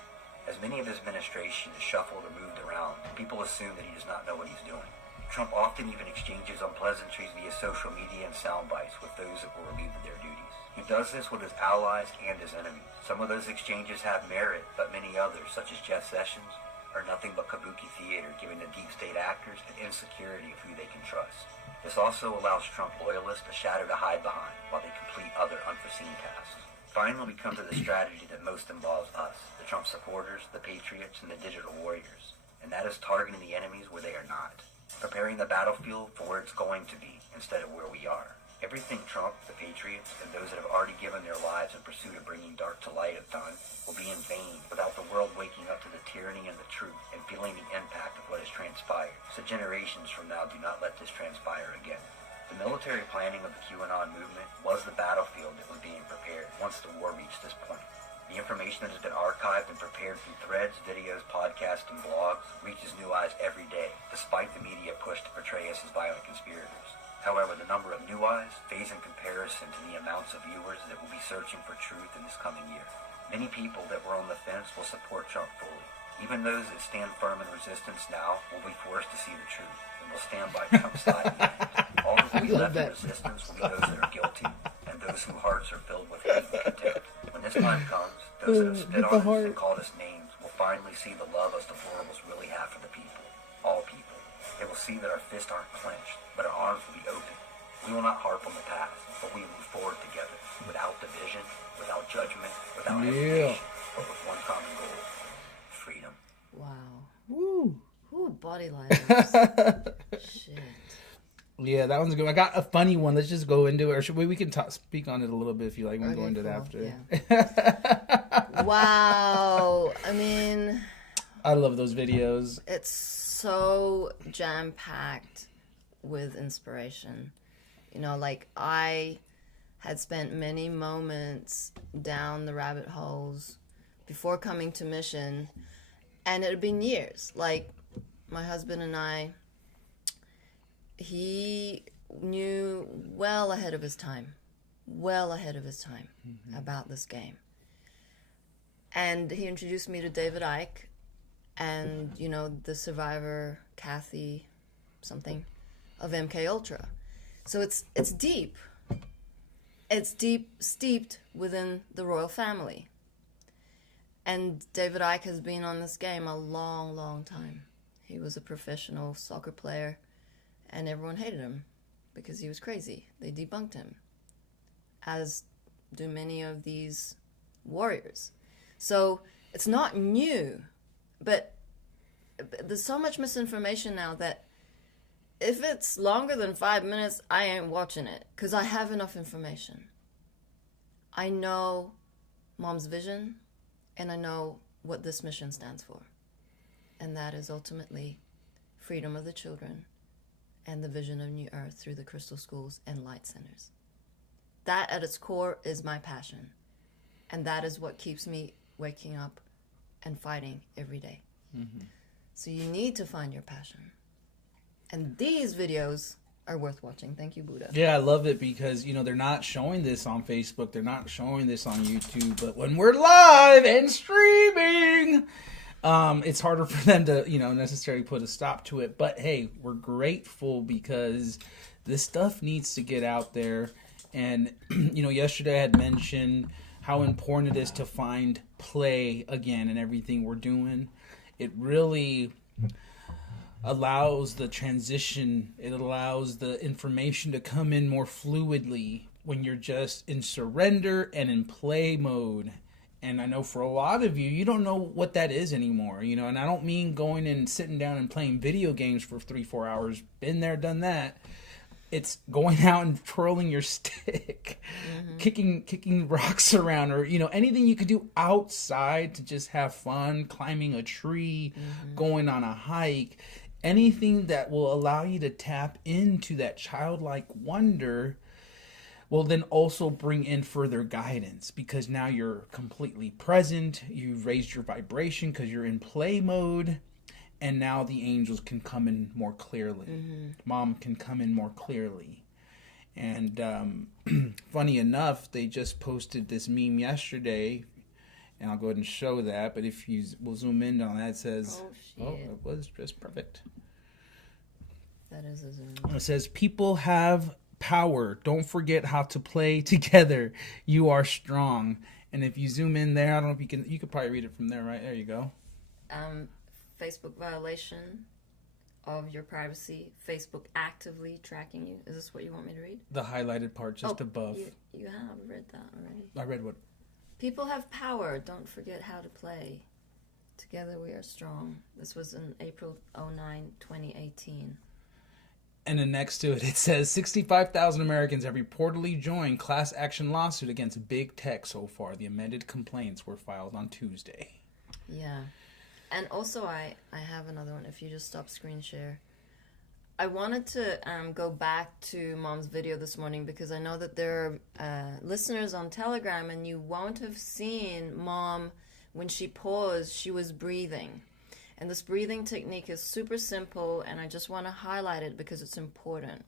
As many of his administration is shuffled or moved around, people assume that he does not know what he's doing. Trump often even exchanges unpleasantries via social media and sound bites with those that were relieved of their duties. He does this with his allies and his enemies. Some of those exchanges have merit, but many others, such as Jeff Sessions, are nothing but kabuki theater, giving the deep state actors an insecurity of who they can trust. This also allows Trump loyalists a shadow to hide behind while they complete other unforeseen tasks. Finally, we come to the strategy that most involves us, the Trump supporters, the patriots, and the digital warriors, and that is targeting the enemies where they are not. Preparing the battlefield for where it's going to be instead of where we are. Everything Trump, the patriots, and those that have already given their lives in pursuit of bringing dark to light have done will be in vain without the world waking up to the tyranny and the truth and feeling the impact of what has transpired. So generations from now do not let this transpire again. The military planning of the QAnon movement was the battlefield that was being prepared once the war reached this point. The information that has been archived and prepared through threads, videos, podcasts, and blogs reaches new eyes every day, despite the media push to portray us as violent conspirators. However, the number of new eyes fades in comparison to the amounts of viewers that will be searching for truth in this coming year. Many people that were on the fence will support Trump fully. Even those that stand firm in resistance now will be forced to see the truth and will stand by Trump's side. All that will be left in resistance will be those that are guilty and those whose hearts are filled with hate and contempt. When this time comes, those that have spit on us and called us names will finally see the love us deplorables really have for the people. All people. They will see that our fists aren't clenched, but our arms will be open. We will not harp on the past, but we will move forward together, without division, without judgment, without hesitation, but with one common goal: freedom. Wow. Woo. Ooh, body lighters. Shit. Yeah, that one's good. I got a funny one. Let's just go into it. Or should we can speak on it a little bit if you like. We'll go into it after. Yeah. Wow. I mean, I love those videos. it's so jam-packed with inspiration. You know, like I had spent many moments down the rabbit holes before coming to Mission, and it had been years. Like my husband and I, he knew well ahead of his time about this game. And he introduced me to David Icke and, you know, the survivor, Kathy, something, of MK Ultra. So it's deep. It's deep, steeped within the royal family. And David Icke has been on this game a long, long time. He was a professional soccer player, and everyone hated him because he was crazy. They debunked him, as do many of these warriors. So it's not new, but there's so much misinformation now that if it's longer than 5 minutes, I ain't watching it because I have enough information. I know Mom's vision, and I know what this mission stands for. And that is ultimately freedom of the children and the vision of New Earth through the crystal schools and light centers. That at its core is my passion. And that is what keeps me waking up and fighting every day. Mm-hmm. So you need to find your passion. And these videos are worth watching. Thank you, Buddha. Yeah, I love it because, you know, they're not showing this on Facebook. They're not showing this on YouTube. But when we're live and streaming, it's harder for them to, you know, necessarily put a stop to it. But, hey, we're grateful because this stuff needs to get out there. And, you know, yesterday I had mentioned how important it is to find play again in everything we're doing. It really allows the transition. It allows the information to come in more fluidly when you're just in surrender and in play mode. And I know for a lot of you, you don't know what that is anymore, you know, and I don't mean going and sitting down and playing video games for 3-4 hours. Been there, done that. It's going out and twirling your stick, kicking rocks around, or, you know, anything you could do outside to just have fun, climbing a tree, going on a hike, anything that will allow you to tap into that childlike wonder will then also bring in further guidance because now you're completely present. You've raised your vibration because you're in play mode. And now the angels can come in more clearly. Mom can come in more clearly. And funny enough, they just posted this meme yesterday. And I'll go ahead and show that. But if you will zoom in on that, it says, oh, it was just perfect. That is a Zoom. It says, people have power. Don't forget how to play together. You are strong. And if you zoom in there, I don't know if you could probably read it from there, right? There you go. Facebook violation of your privacy. Facebook actively tracking you. Is this what you want me to read? The highlighted part just above. You have read that already. I read what? People have power. Don't forget how to play. Together we are strong. This was in April 09, 2018. And then next to it, it says 65,000 Americans have reportedly joined class action lawsuit against big tech so far. The amended complaints were filed on Tuesday. Yeah. And also I have another one if you just stop screen share. I wanted to go back to Mom's video this morning because I know that there are listeners on Telegram and you won't have seen Mom, when she paused, she was breathing. And this breathing technique is super simple and I just want to highlight it because it's important.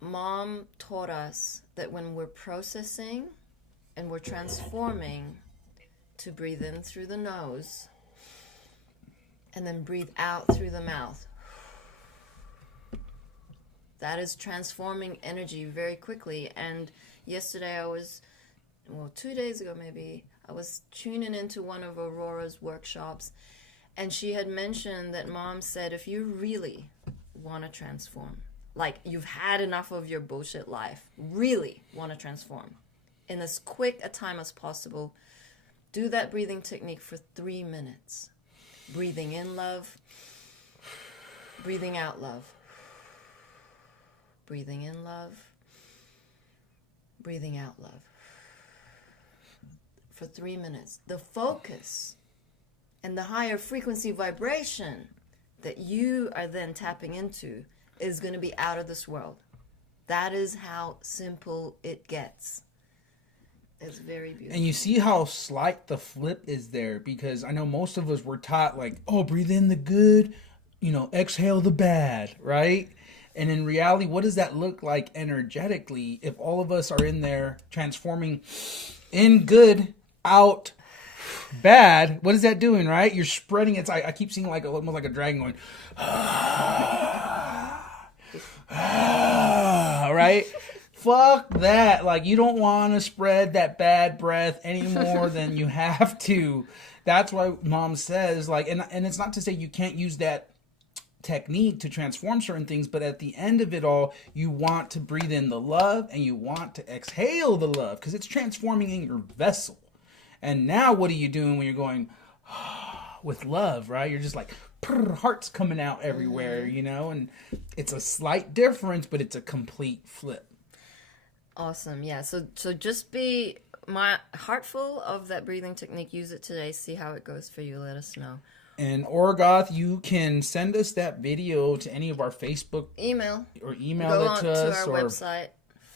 Mom taught us that when we're processing and we're transforming, to breathe in through the nose and then breathe out through the mouth. That is transforming energy very quickly. And yesterday 2 days ago maybe, I was tuning into one of Aurora's workshops and she had mentioned that Mom said if you really want to transform, like you've had enough of your bullshit life, really want to transform in as quick a time as possible, do that breathing technique for 3 minutes. Breathing in love, breathing out love. Breathing in love, breathing out love. For 3 minutes. The focus and the higher frequency vibration that you are then tapping into is going to be out of this world. That is how simple it gets. It's very beautiful. And you see how slight the flip is there, because I know most of us were taught like, oh, breathe in the good, exhale the bad, right? And in reality, what does that look like energetically if all of us are in there transforming in good, out bad? What is that doing, right? You're spreading it. I keep seeing almost like a dragon going, right? Fuck that. Like, you don't want to spread that bad breath any more than you have to. That's why Mom says, and it's not to say you can't use that technique to transform certain things, but at the end of it all, you want to breathe in the love and you want to exhale the love because it's transforming in your vessel. And now what are you doing when you're going with love, right? You're just like, hearts coming out everywhere, and it's a slight difference, but it's a complete flip. Awesome. Yeah. So just be heartful of that breathing technique. Use it today. See how it goes for you. Let us know. And Orgoth, you can send us that video to any of our Facebook email or email Go it on to us, our or website.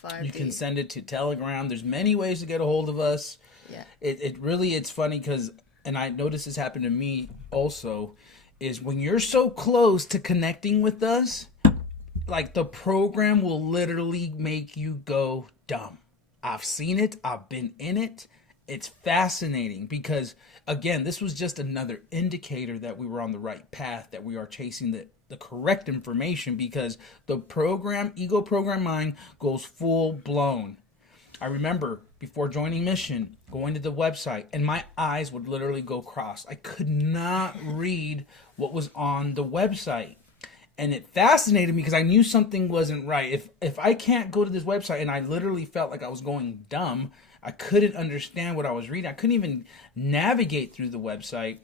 5D. You can send it to Telegram. There's many ways to get a hold of us. Yeah. It's funny because, and I noticed this happened to me also, is when you're so close to connecting with us, like the program will literally make you go dumb. I've seen it. I've been in it. It's fascinating because, again, this was just another indicator that we were on the right path, that we are chasing the correct information, because the program, Ego Program Mind, goes full blown. I remember before joining Mission, going to the website, and my eyes would literally go cross. I could not read what was on the website. And it fascinated me because I knew something wasn't right. If I can't go to this website, and I literally felt like I was going dumb, I couldn't understand what I was reading, I couldn't even navigate through the website,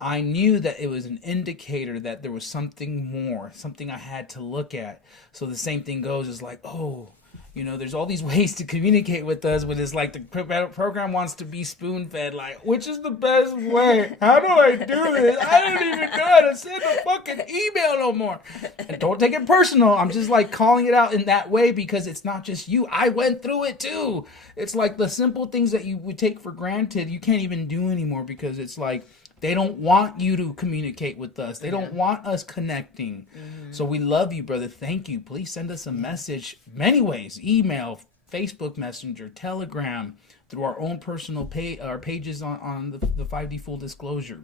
I knew that it was an indicator that there was something more, something I had to look at. So the same thing goes, is like, oh, there's all these ways to communicate with us, but it's like the program wants to be spoon-fed, like, which is the best way? How do I do this? I don't even know how to send a fucking email no more. And don't take it personal. I'm just like calling it out in that way because it's not just you. I went through it too. It's like the simple things that you would take for granted, you can't even do anymore because it's like, they don't want you to communicate with us. They don't want us connecting. Mm-hmm. So we love you, brother. Thank you. Please send us a message many ways. Email, Facebook Messenger, Telegram, through our own personal our pages on the 5D Full Disclosure.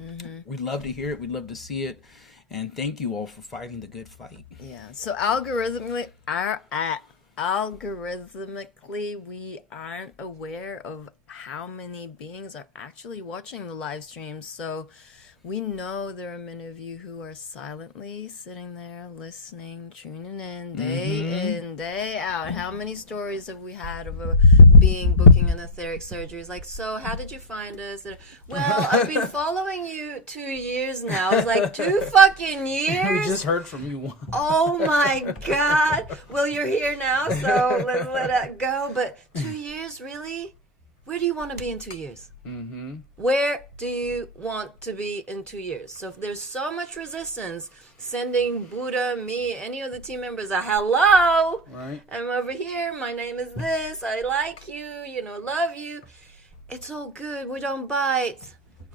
Mm-hmm. We'd love to hear it. We'd love to see it. And thank you all for fighting the good fight. Yeah. So algorithmically, we aren't aware of how many beings are actually watching the live streams. So we know there are many of you who are silently sitting there listening, tuning in, day out. How many stories have we had of a being booking an etheric surgery? It's like, so how did you find us? Well, I've been following you 2 years now. It's like 2 fucking years? We just heard from you. Oh my God. Well, you're here now, so let's let it go. But 2 years, really? Where do you want to be in 2 years? Mm-hmm. Where do you want to be in 2 years? So if there's so much resistance, sending Buddha, me, any of the team members a hello. Right. I'm over here. My name is this. I like you. Love you. It's all good. We don't bite.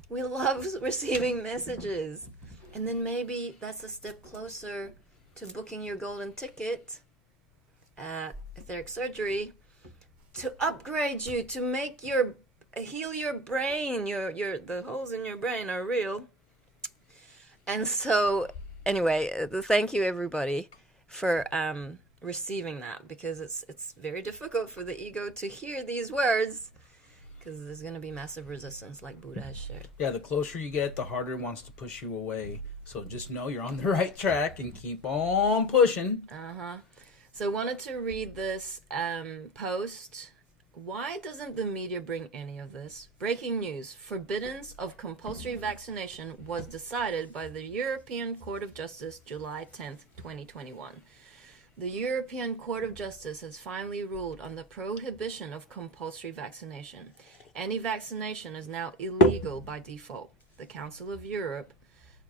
We love receiving messages. And then maybe that's a step closer to booking your golden ticket at etheric surgery, to upgrade you, to make heal your brain. The holes in your brain are real. And so, anyway, thank you everybody for receiving that, because it's very difficult for the ego to hear these words, because there's going to be massive resistance, like Buddha has shared. Yeah, the closer you get, the harder it wants to push you away. So just know you're on the right track and keep on pushing. So I wanted to read this post. Why doesn't the media bring any of this? Breaking news. Forbiddance of compulsory vaccination was decided by the European Court of Justice July 10th, 2021. The European Court of Justice has finally ruled on the prohibition of compulsory vaccination. Any vaccination is now illegal by default. The Council of Europe,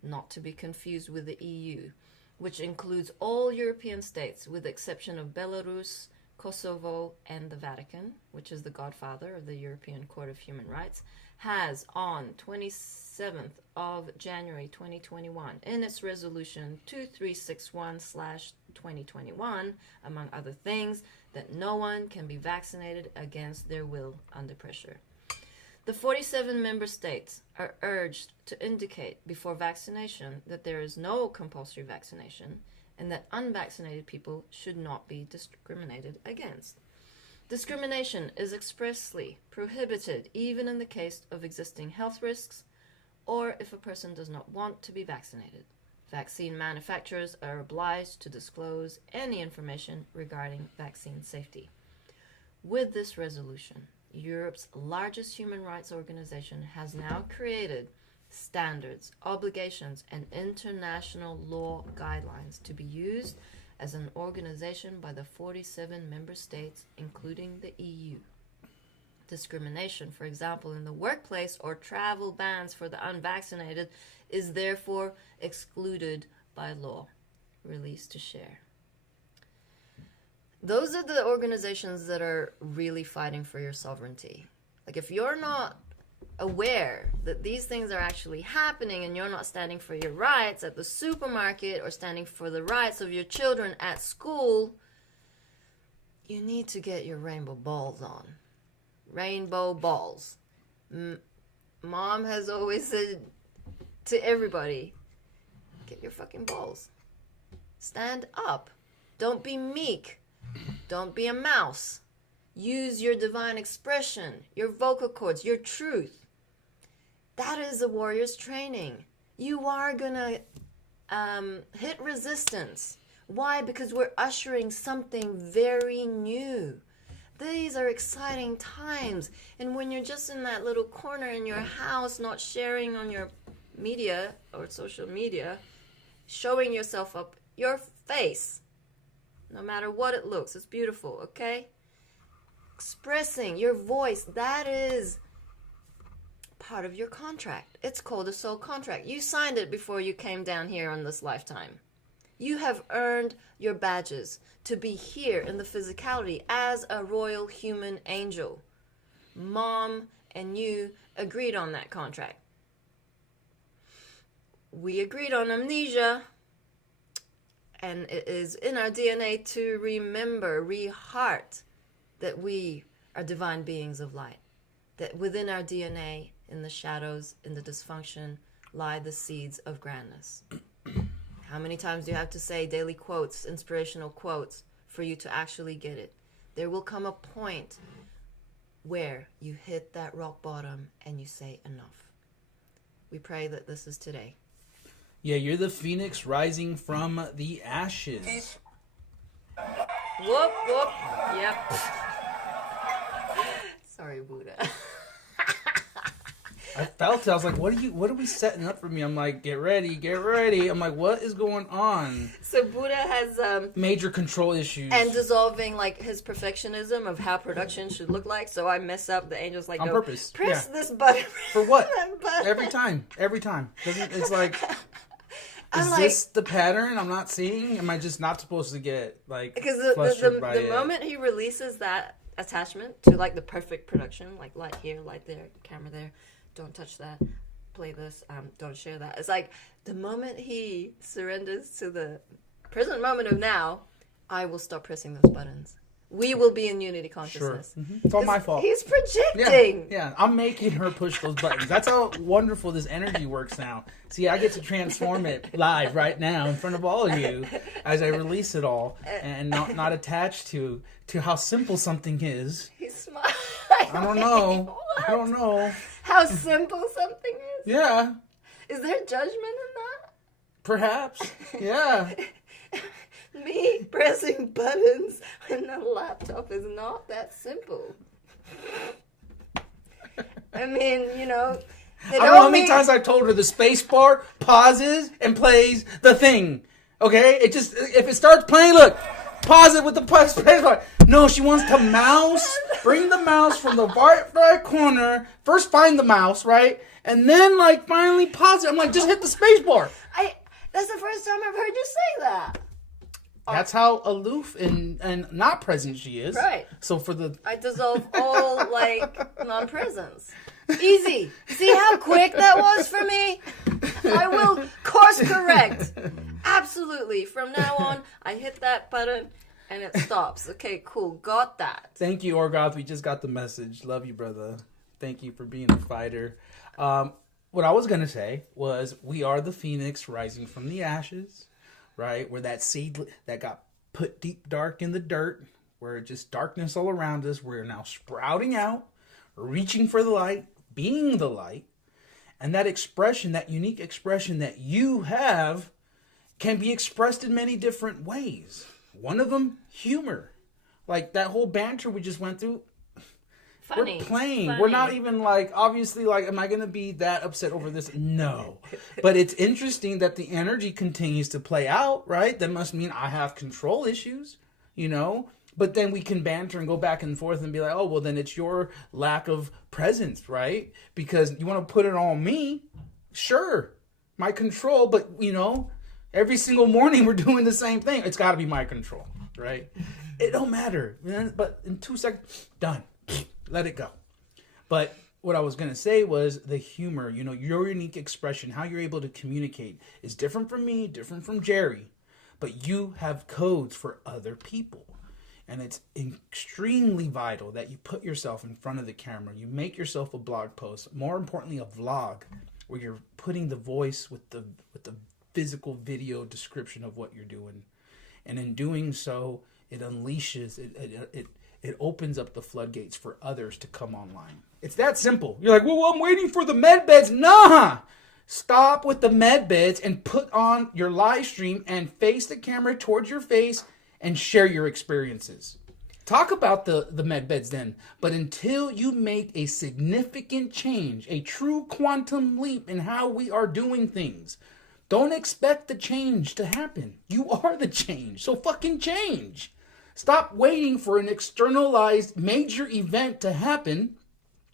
not to be confused with the EU, which includes all European states with the exception of Belarus, Kosovo, and the Vatican, which is the godfather of the European Court of Human Rights, has on 27th of January 2021 in its resolution 2361/2021, among other things, that no one can be vaccinated against their will under pressure. The 47 member states are urged to indicate before vaccination that there is no compulsory vaccination and that unvaccinated people should not be discriminated against. Discrimination is expressly prohibited even in the case of existing health risks or if a person does not want to be vaccinated. Vaccine manufacturers are obliged to disclose any information regarding vaccine safety. With this resolution, Europe's largest human rights organization has now created standards, obligations, and international law guidelines to be used as an organization by the 47 member states, including the EU. Discrimination, for example, in the workplace or travel bans for the unvaccinated is therefore excluded by law. Release to share. Those are the organizations that are really fighting for your sovereignty. Like, if you're not aware that these things are actually happening and you're not standing for your rights at the supermarket or standing for the rights of your children at school, you need to get your rainbow balls on. Rainbow balls. Mom has always said to everybody, get your fucking balls. Stand up. Don't be meek. Don't be a mouse. Use your divine expression, your vocal cords, your truth. That is a warrior's training. You are gonna hit resistance. Why? Because we're ushering something very new. These are exciting times. And when you're just in that little corner in your house, not sharing on your media or social media, showing yourself up, your face, no matter what it looks, it's beautiful, okay? Expressing your voice, that is part of your contract. It's called a soul contract. You signed it before you came down here on this lifetime. You have earned your badges to be here in the physicality as a royal human angel. Mom and you agreed on that contract. We agreed on amnesia. And it is in our DNA to remember, re-heart, that we are divine beings of light. That within our DNA, in the shadows, in the dysfunction, lie the seeds of grandness. How many times do you have to say daily quotes, inspirational quotes, for you to actually get it? There will come a point where you hit that rock bottom and you say enough. We pray that this is today. Yeah, you're the phoenix rising from the ashes. Whoop, whoop. Yep. Sorry, Buddha. I felt it. I was like, what are we setting up for me? I'm like, get ready, get ready. I'm like, what is going on? So Buddha has major control issues. And dissolving like his perfectionism of how production should look like. So I mess up, the angels like, on purpose. Press this button. For what? Every time. It's like, is this the pattern I'm not seeing? Am I just not supposed to get like because the moment he releases that attachment to like the perfect production, like light here, light there, camera there, don't touch that, play this, don't share that. It's like the moment he surrenders to the present moment of now, I will stop pressing those buttons. We will be in unity consciousness. Sure. Mm-hmm. It's all my fault. He's projecting. Yeah, I'm making her push those buttons. That's how wonderful this energy works now. See, I get to transform it live right now in front of all of you as I release it all and not attached to how simple something is. He's smiling. I don't know. I don't know. How simple something is? Yeah. Is there judgment in that? Perhaps. Yeah. Me pressing buttons on a laptop is not that simple. I mean, you know. I don't know how many times I've told her the space bar pauses and plays the thing. Okay? It just, if it starts playing, look, pause it with the space bar. No, she wants to mouse. Bring the mouse from the right corner. First find the mouse, right? And then, like, finally pause it. I'm like, just hit the space bar. That's the first time I've heard you say that. That's how aloof and not present she is. Right. So for the... I dissolve all, like, non-presence. Easy. See how quick that was for me? I will course correct. Absolutely. From now on, I hit that button and it stops. Okay, cool. Got that. Thank you, Orgoth. We just got the message. Love you, brother. Thank you for being a fighter. What I was going to say was we are the phoenix rising from the ashes. Right, where that seed that got put deep dark in the dirt, where just darkness all around us, we're now sprouting out, reaching for the light, being the light. And that expression, that unique expression that you have, can be expressed in many different ways. One of them, humor. Like that whole banter we just went through. Funny. We're playing. Funny. We're not even like, obviously, like, am I going to be that upset over this? No. But it's interesting that the energy continues to play out, right? That must mean I have control issues, you know? But then we can banter and go back and forth and be like, oh, well, then it's your lack of presence, right? Because you want to put it on me. Sure. My control. But, you know, every single morning we're doing the same thing. It's got to be my control, right? It don't matter. But in 2 seconds, done. Let it go. But what I was going to say was the humor, you know, your unique expression, how you're able to communicate is different from me, different from Jerry. But you have codes for other people. And it's extremely vital that you put yourself in front of the camera. You make yourself a blog post, more importantly, a vlog, where you're putting the voice with the physical video description of what you're doing. And in doing so, it unleashes, it opens up the floodgates for others to come online. It's that simple. You're like, well, I'm waiting for the med beds. Nah! Stop with the med beds and put on your live stream and face the camera towards your face and share your experiences. Talk about the med beds then. But until you make a significant change, a true quantum leap in how we are doing things, don't expect the change to happen. You are the change. So fucking change. Stop waiting for an externalized major event to happen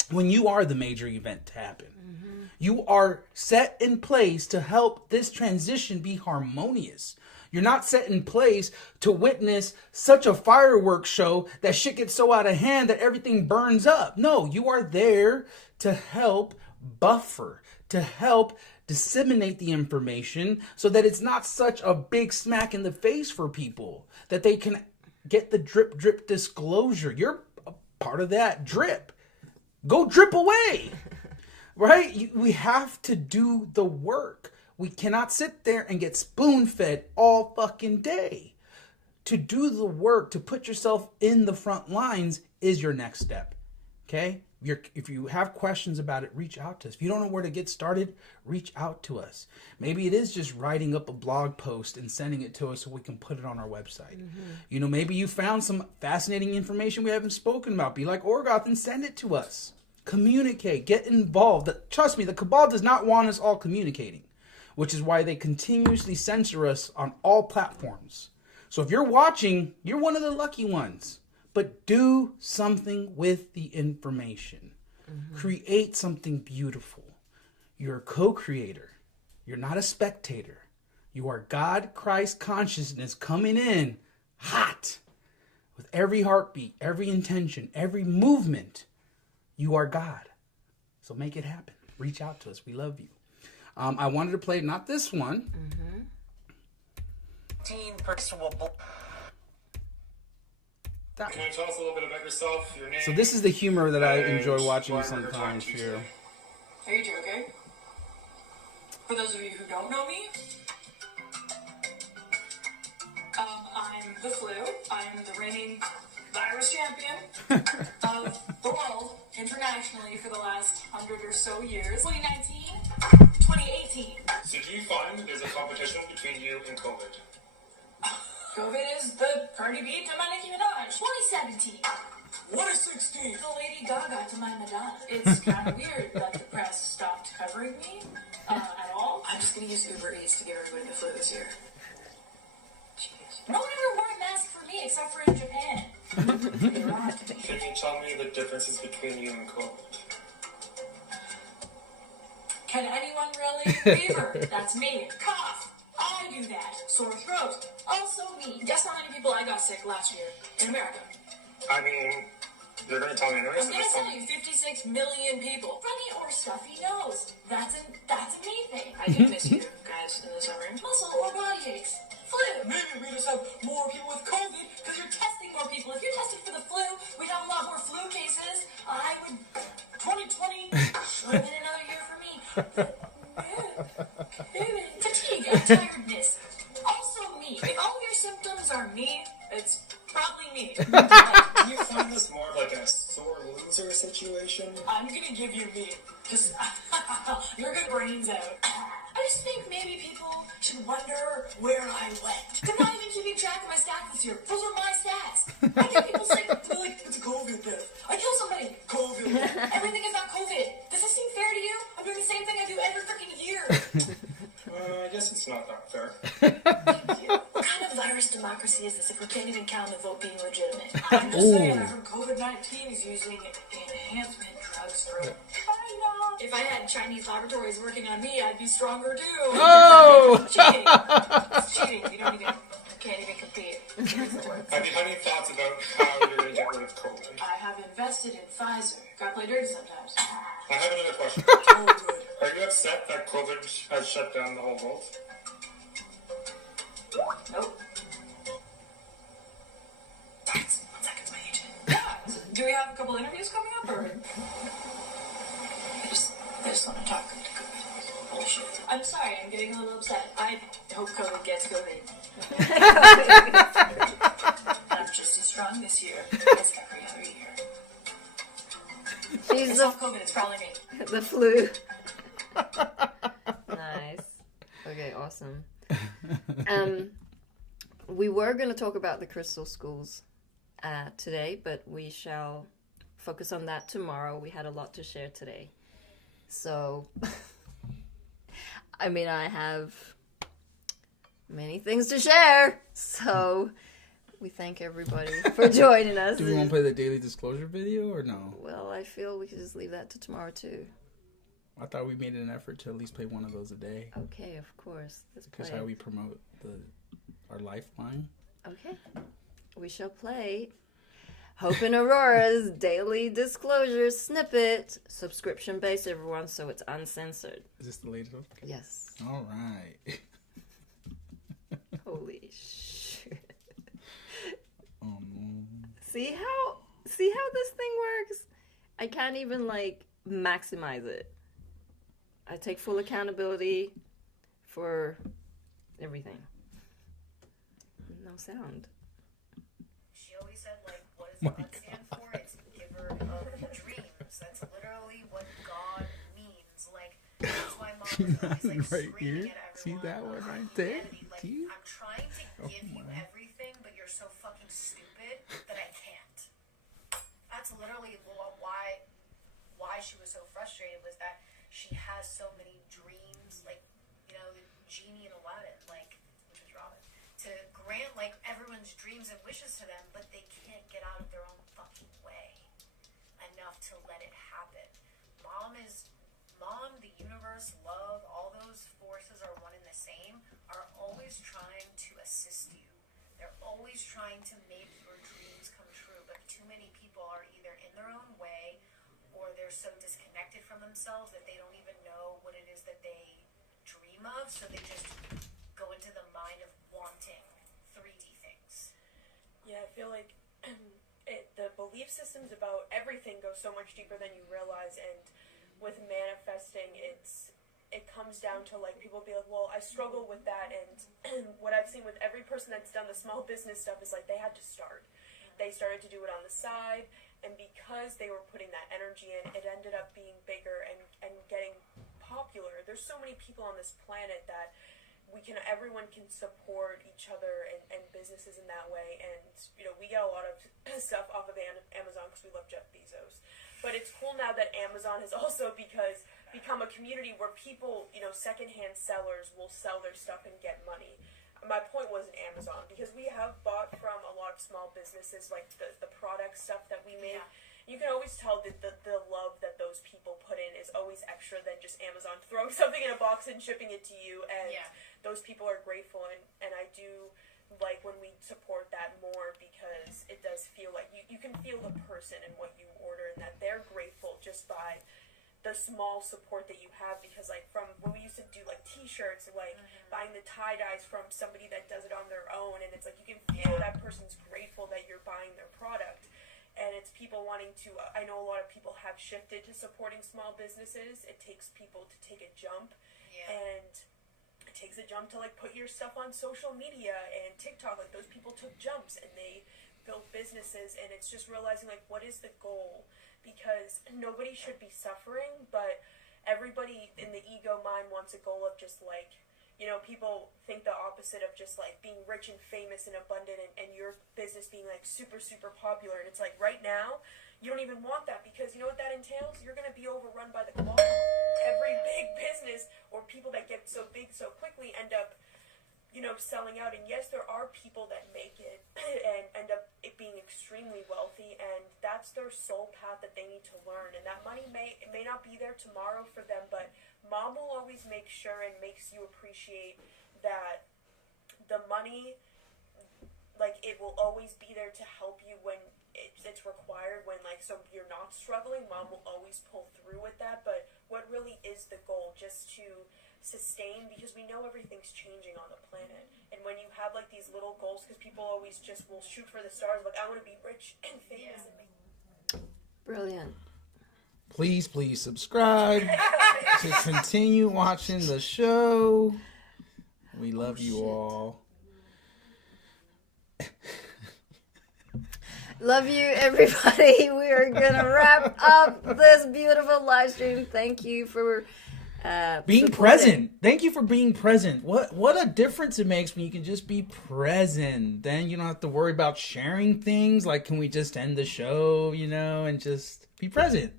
when you are the major event to happen. Mm-hmm. You are set in place to help this transition be harmonious. You're not set in place to witness such a fireworks show that shit gets so out of hand that everything burns up. No, you are there to help buffer, to help disseminate the information so that it's not such a big smack in the face for people, that they can get the drip disclosure. You're a part of that drip. Go drip away. Right? We have to do the work. We cannot sit there and get spoon-fed all fucking day. To do the work, to put yourself in the front lines is your next step. Okay? If you have questions about it, reach out to us. If you don't know where to get started, reach out to us. Maybe it is just writing up a blog post and sending it to us so we can put it on our website. You know, maybe you found some fascinating information we haven't spoken about. Be like Orgoth and send it to us. Communicate. Get involved. Trust me, the Cabal does not want us all communicating, which is why they continuously censor us on all platforms. So if you're watching, you're one of the lucky ones. But do something with the information. Create something beautiful. You're a co-creator. You're not a spectator. You are God, Christ consciousness coming in hot. With every heartbeat, every intention, every movement, you are God. So make it happen. Reach out to us. We love you. I wanted to play, not this one. Can you tell us a little bit about yourself, your name? So this is the humor that I enjoy watching sometimes here. Are you joking? For those of you who don't know me, I'm the Flu. I'm the reigning virus champion of the world internationally for the last 100 or so years. 2019, 2018. So do you find there's a competition between you and COVID? COVID is the Cardi B to my Nicki Minaj. 2017. 2016. The Lady Gaga to my Madonna. It's kind of weird that the press stopped covering me at all. I'm just going to use Uber Eats to give everybody the flu this year. Jeez. No one ever wore a mask for me except for in Japan. You're wrong to me. Can you tell me the differences between you and COVID? Can anyone really? Fever. That's me. Cough. I do that. Sore throat. Also me. Guess how many people I got sick last year in America? I mean, you're going to tell me anyways? I'm going to tell you, 56 million people. Runny or stuffy nose. That's a me thing. I do miss you guys in the summer. Muscle or body aches. Flu. Maybe we just have more people with COVID because you're testing more people. If you're tested for the flu, we'd have a lot more flu cases. I would... 2020 would have been another year for me. Fatigue and tiredness. Also me. If all your symptoms are me, it's probably me. Do you find this more like a sore loser situation? I'm gonna give you me. Because you're good brains out. I just think maybe people should wonder where I went. I'm not even keeping track of my stats this year. Those are my stats. I get people sick. They're like, it's a COVID death. I kill somebody. COVID. Everything is not COVID. Does this seem fair to you? I'm doing the same thing I do every freaking year. I guess it's not that fair. Thank you. What kind of virus democracy is this if we can't even count the vote being legitimate? I'm just saying, I heard COVID-19 is using enhancement drugs for... If I had Chinese laboratories working on me, I'd be stronger too. Oh! Cheating. It's cheating. Can't even compete. Have you had any thoughts about how you're going to get rid of COVID? I have invested in Pfizer. Gotta play dirty sometimes. I have another question. Oh, good. Are you upset that COVID has shut down the whole world? Nope. 1 second, my agent. Yeah. Do we have a couple interviews coming up, or? I just want to talk to COVID. Bullshit. I'm sorry, I'm getting a little upset. I hope COVID gets COVID. I'm just as strong this year as every other year. She's It's not COVID, it's probably me. the flu. Nice. Okay, awesome. We were going to talk about the crystal schools today, but we shall focus on that tomorrow. We had a lot to share today. So, I mean, I have many things to share. So, we thank everybody for joining us. Do we want to play the daily disclosure video or no? Well, I feel we could just leave that to tomorrow, too. I thought we made an effort to at least play one of those a day. Okay, of course. Let's Because play. how we promote our lifeline. Okay. We shall play Hope and Aurora's daily disclosure snippet. Subscription based, everyone, so it's uncensored. Is this the latest one? Okay. Yes. All right. Holy shit. Oh no. See how this thing works? I can't even maximize it. I take full accountability for everything. No sound. She always said, like, what does God stand for? It's giver of dreams. That's literally what God means. Like, that's why Mom was always, like, Right screaming here. at everyone. See that one right there? Like, See? I'm trying to give you everything, but you're so fucking stupid that I can't. That's literally why she was so frustrated, was that she has so many dreams, like, you know, the genie in Aladdin, like, which is Robin, to grant, like, everyone's dreams and wishes to them, but they can't get out of their own fucking way enough to let it happen. Mom, the universe, love, all those forces are one and the same, are always trying to assist you. They're always trying to make your dreams come true, but too many people are either in their own way or they're so disconnected from themselves that they don't even know what it is that they dream of, so they just go into the mind of wanting 3D things. Yeah, I feel like the belief systems about everything go so much deeper than you realize, and with manifesting, it comes down to, like, people be like, well, I struggle with that, and what I've seen with every person that's done the small business stuff is, like, they had to start. They started to do it on the side, and because they were putting that energy in, it ended up being bigger and getting popular. There's so many people on this planet that everyone can support each other and businesses in that way, and, you know, we get a lot of stuff off of Amazon because we love Jeff Bezos. But it's cool now that Amazon has also become a community where people, you know, secondhand sellers will sell their stuff and get money. My point wasn't Amazon, because we have bought from a lot of small businesses, like the product stuff that we make. Yeah. You can always tell that the love that those people put in is always extra than just Amazon throwing something in a box and shipping it to you, and those people are grateful, and I do like when we support that more, because it does feel like you can feel the person in what you order, and that they're grateful just by the small support that you have, because, like, from when we used to do, like, t-shirts, like, buying the tie-dyes from somebody that does it on their own, and it's like you can feel that person's grateful that you're buying their product. And it's people wanting to, I know a lot of people have shifted to supporting small businesses. It takes people to take a jump, and it takes a jump to, like, put your stuff on social media and TikTok. Like, those people took jumps and they built businesses, and it's just realizing, like, what is the goal? Because nobody should be suffering, but everybody in the ego mind wants a goal of just, like, you know, people think the opposite of just, like, being rich and famous and abundant, and your business being, like, super, super popular. And it's like, right now, you don't even want that, because you know what that entails? You're going to be overrun by the clock. Every big business or people that get so big so quickly end up, you know, selling out. And yes, there are people that make it and end up it being extremely wealthy, and that's their soul path that they need to learn. And that money may not be there tomorrow for them, but Mom will always make sure and makes you appreciate that the money, like, it will always be there to help you when it's required, when, like, so you're not struggling. Mom will always pull through with that. But what really is the goal? Just to sustain, because we know everything's changing on the planet, and when you have, like, these little goals, because people always just will shoot for the stars, like, I want to be rich and famous and make. Brilliant. Please subscribe to continue watching the show. We love you all. Love you, everybody. We are gonna wrap up this beautiful live stream. Thank you for being present. Thank you for being present. What a difference it makes when you can just be present. Then you don't have to worry about sharing things. Like, can we just end the show, you know, and just be present?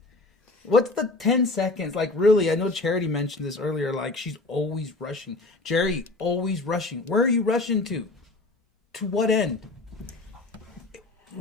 What's the 10 seconds? Like, really, I know Charity mentioned this earlier. Like, she's always rushing. Jerry, always rushing. Where are you rushing to? To what end?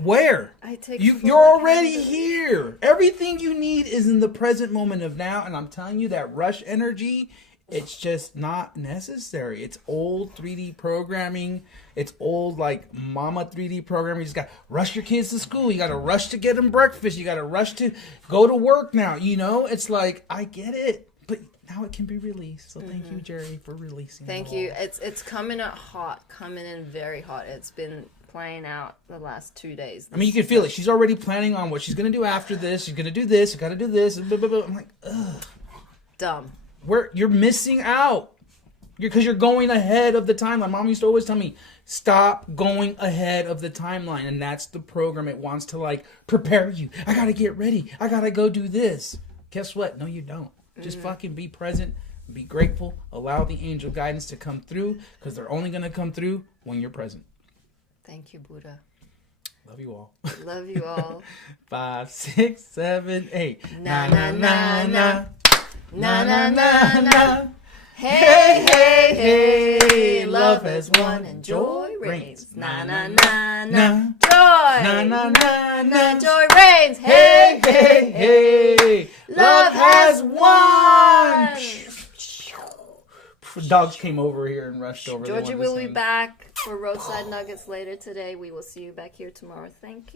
Where? You're already here. Everything you need is in the present moment of now. And I'm telling you, that rush energy, it's just not necessary. It's old 3D programming. It's old, like, mama 3D programming. You just got to rush your kids to school. You got to rush to get them breakfast. You got to rush to go to work now. You know, it's like, I get it. But now it can be released. So thank you, Jerry, for releasing it. Thank you. It's coming out hot. Coming in very hot. It's been playing out the last 2 days. I mean, you can feel it. She's already planning on what she's going to do after this. She's going to do this. You got to do this. Blah, blah, blah. I'm like, ugh. Dumb. You're missing out. Because you're going ahead of the timeline. Mom used to always tell me, stop going ahead of the timeline. And that's the program. It wants to like prepare you. I got to get ready. I got to go do this. Guess what? No, you don't. Just fucking be present. Be grateful. Allow the angel guidance to come through. Because they're only going to come through when you're present. Thank you, Buddha. Love you all. Love you all. 5, 6, 7, 8. Na na na na. Na na na na. Hey, hey, hey, love has won and joy reigns. Na, na, na, na, joy. Na, na, na, na, joy reigns. Hey, hey, hey, love has won. Dogs came over here and rushed over. Georgia will be back for Roadside Nuggets later today. We will see you back here tomorrow. Thank you.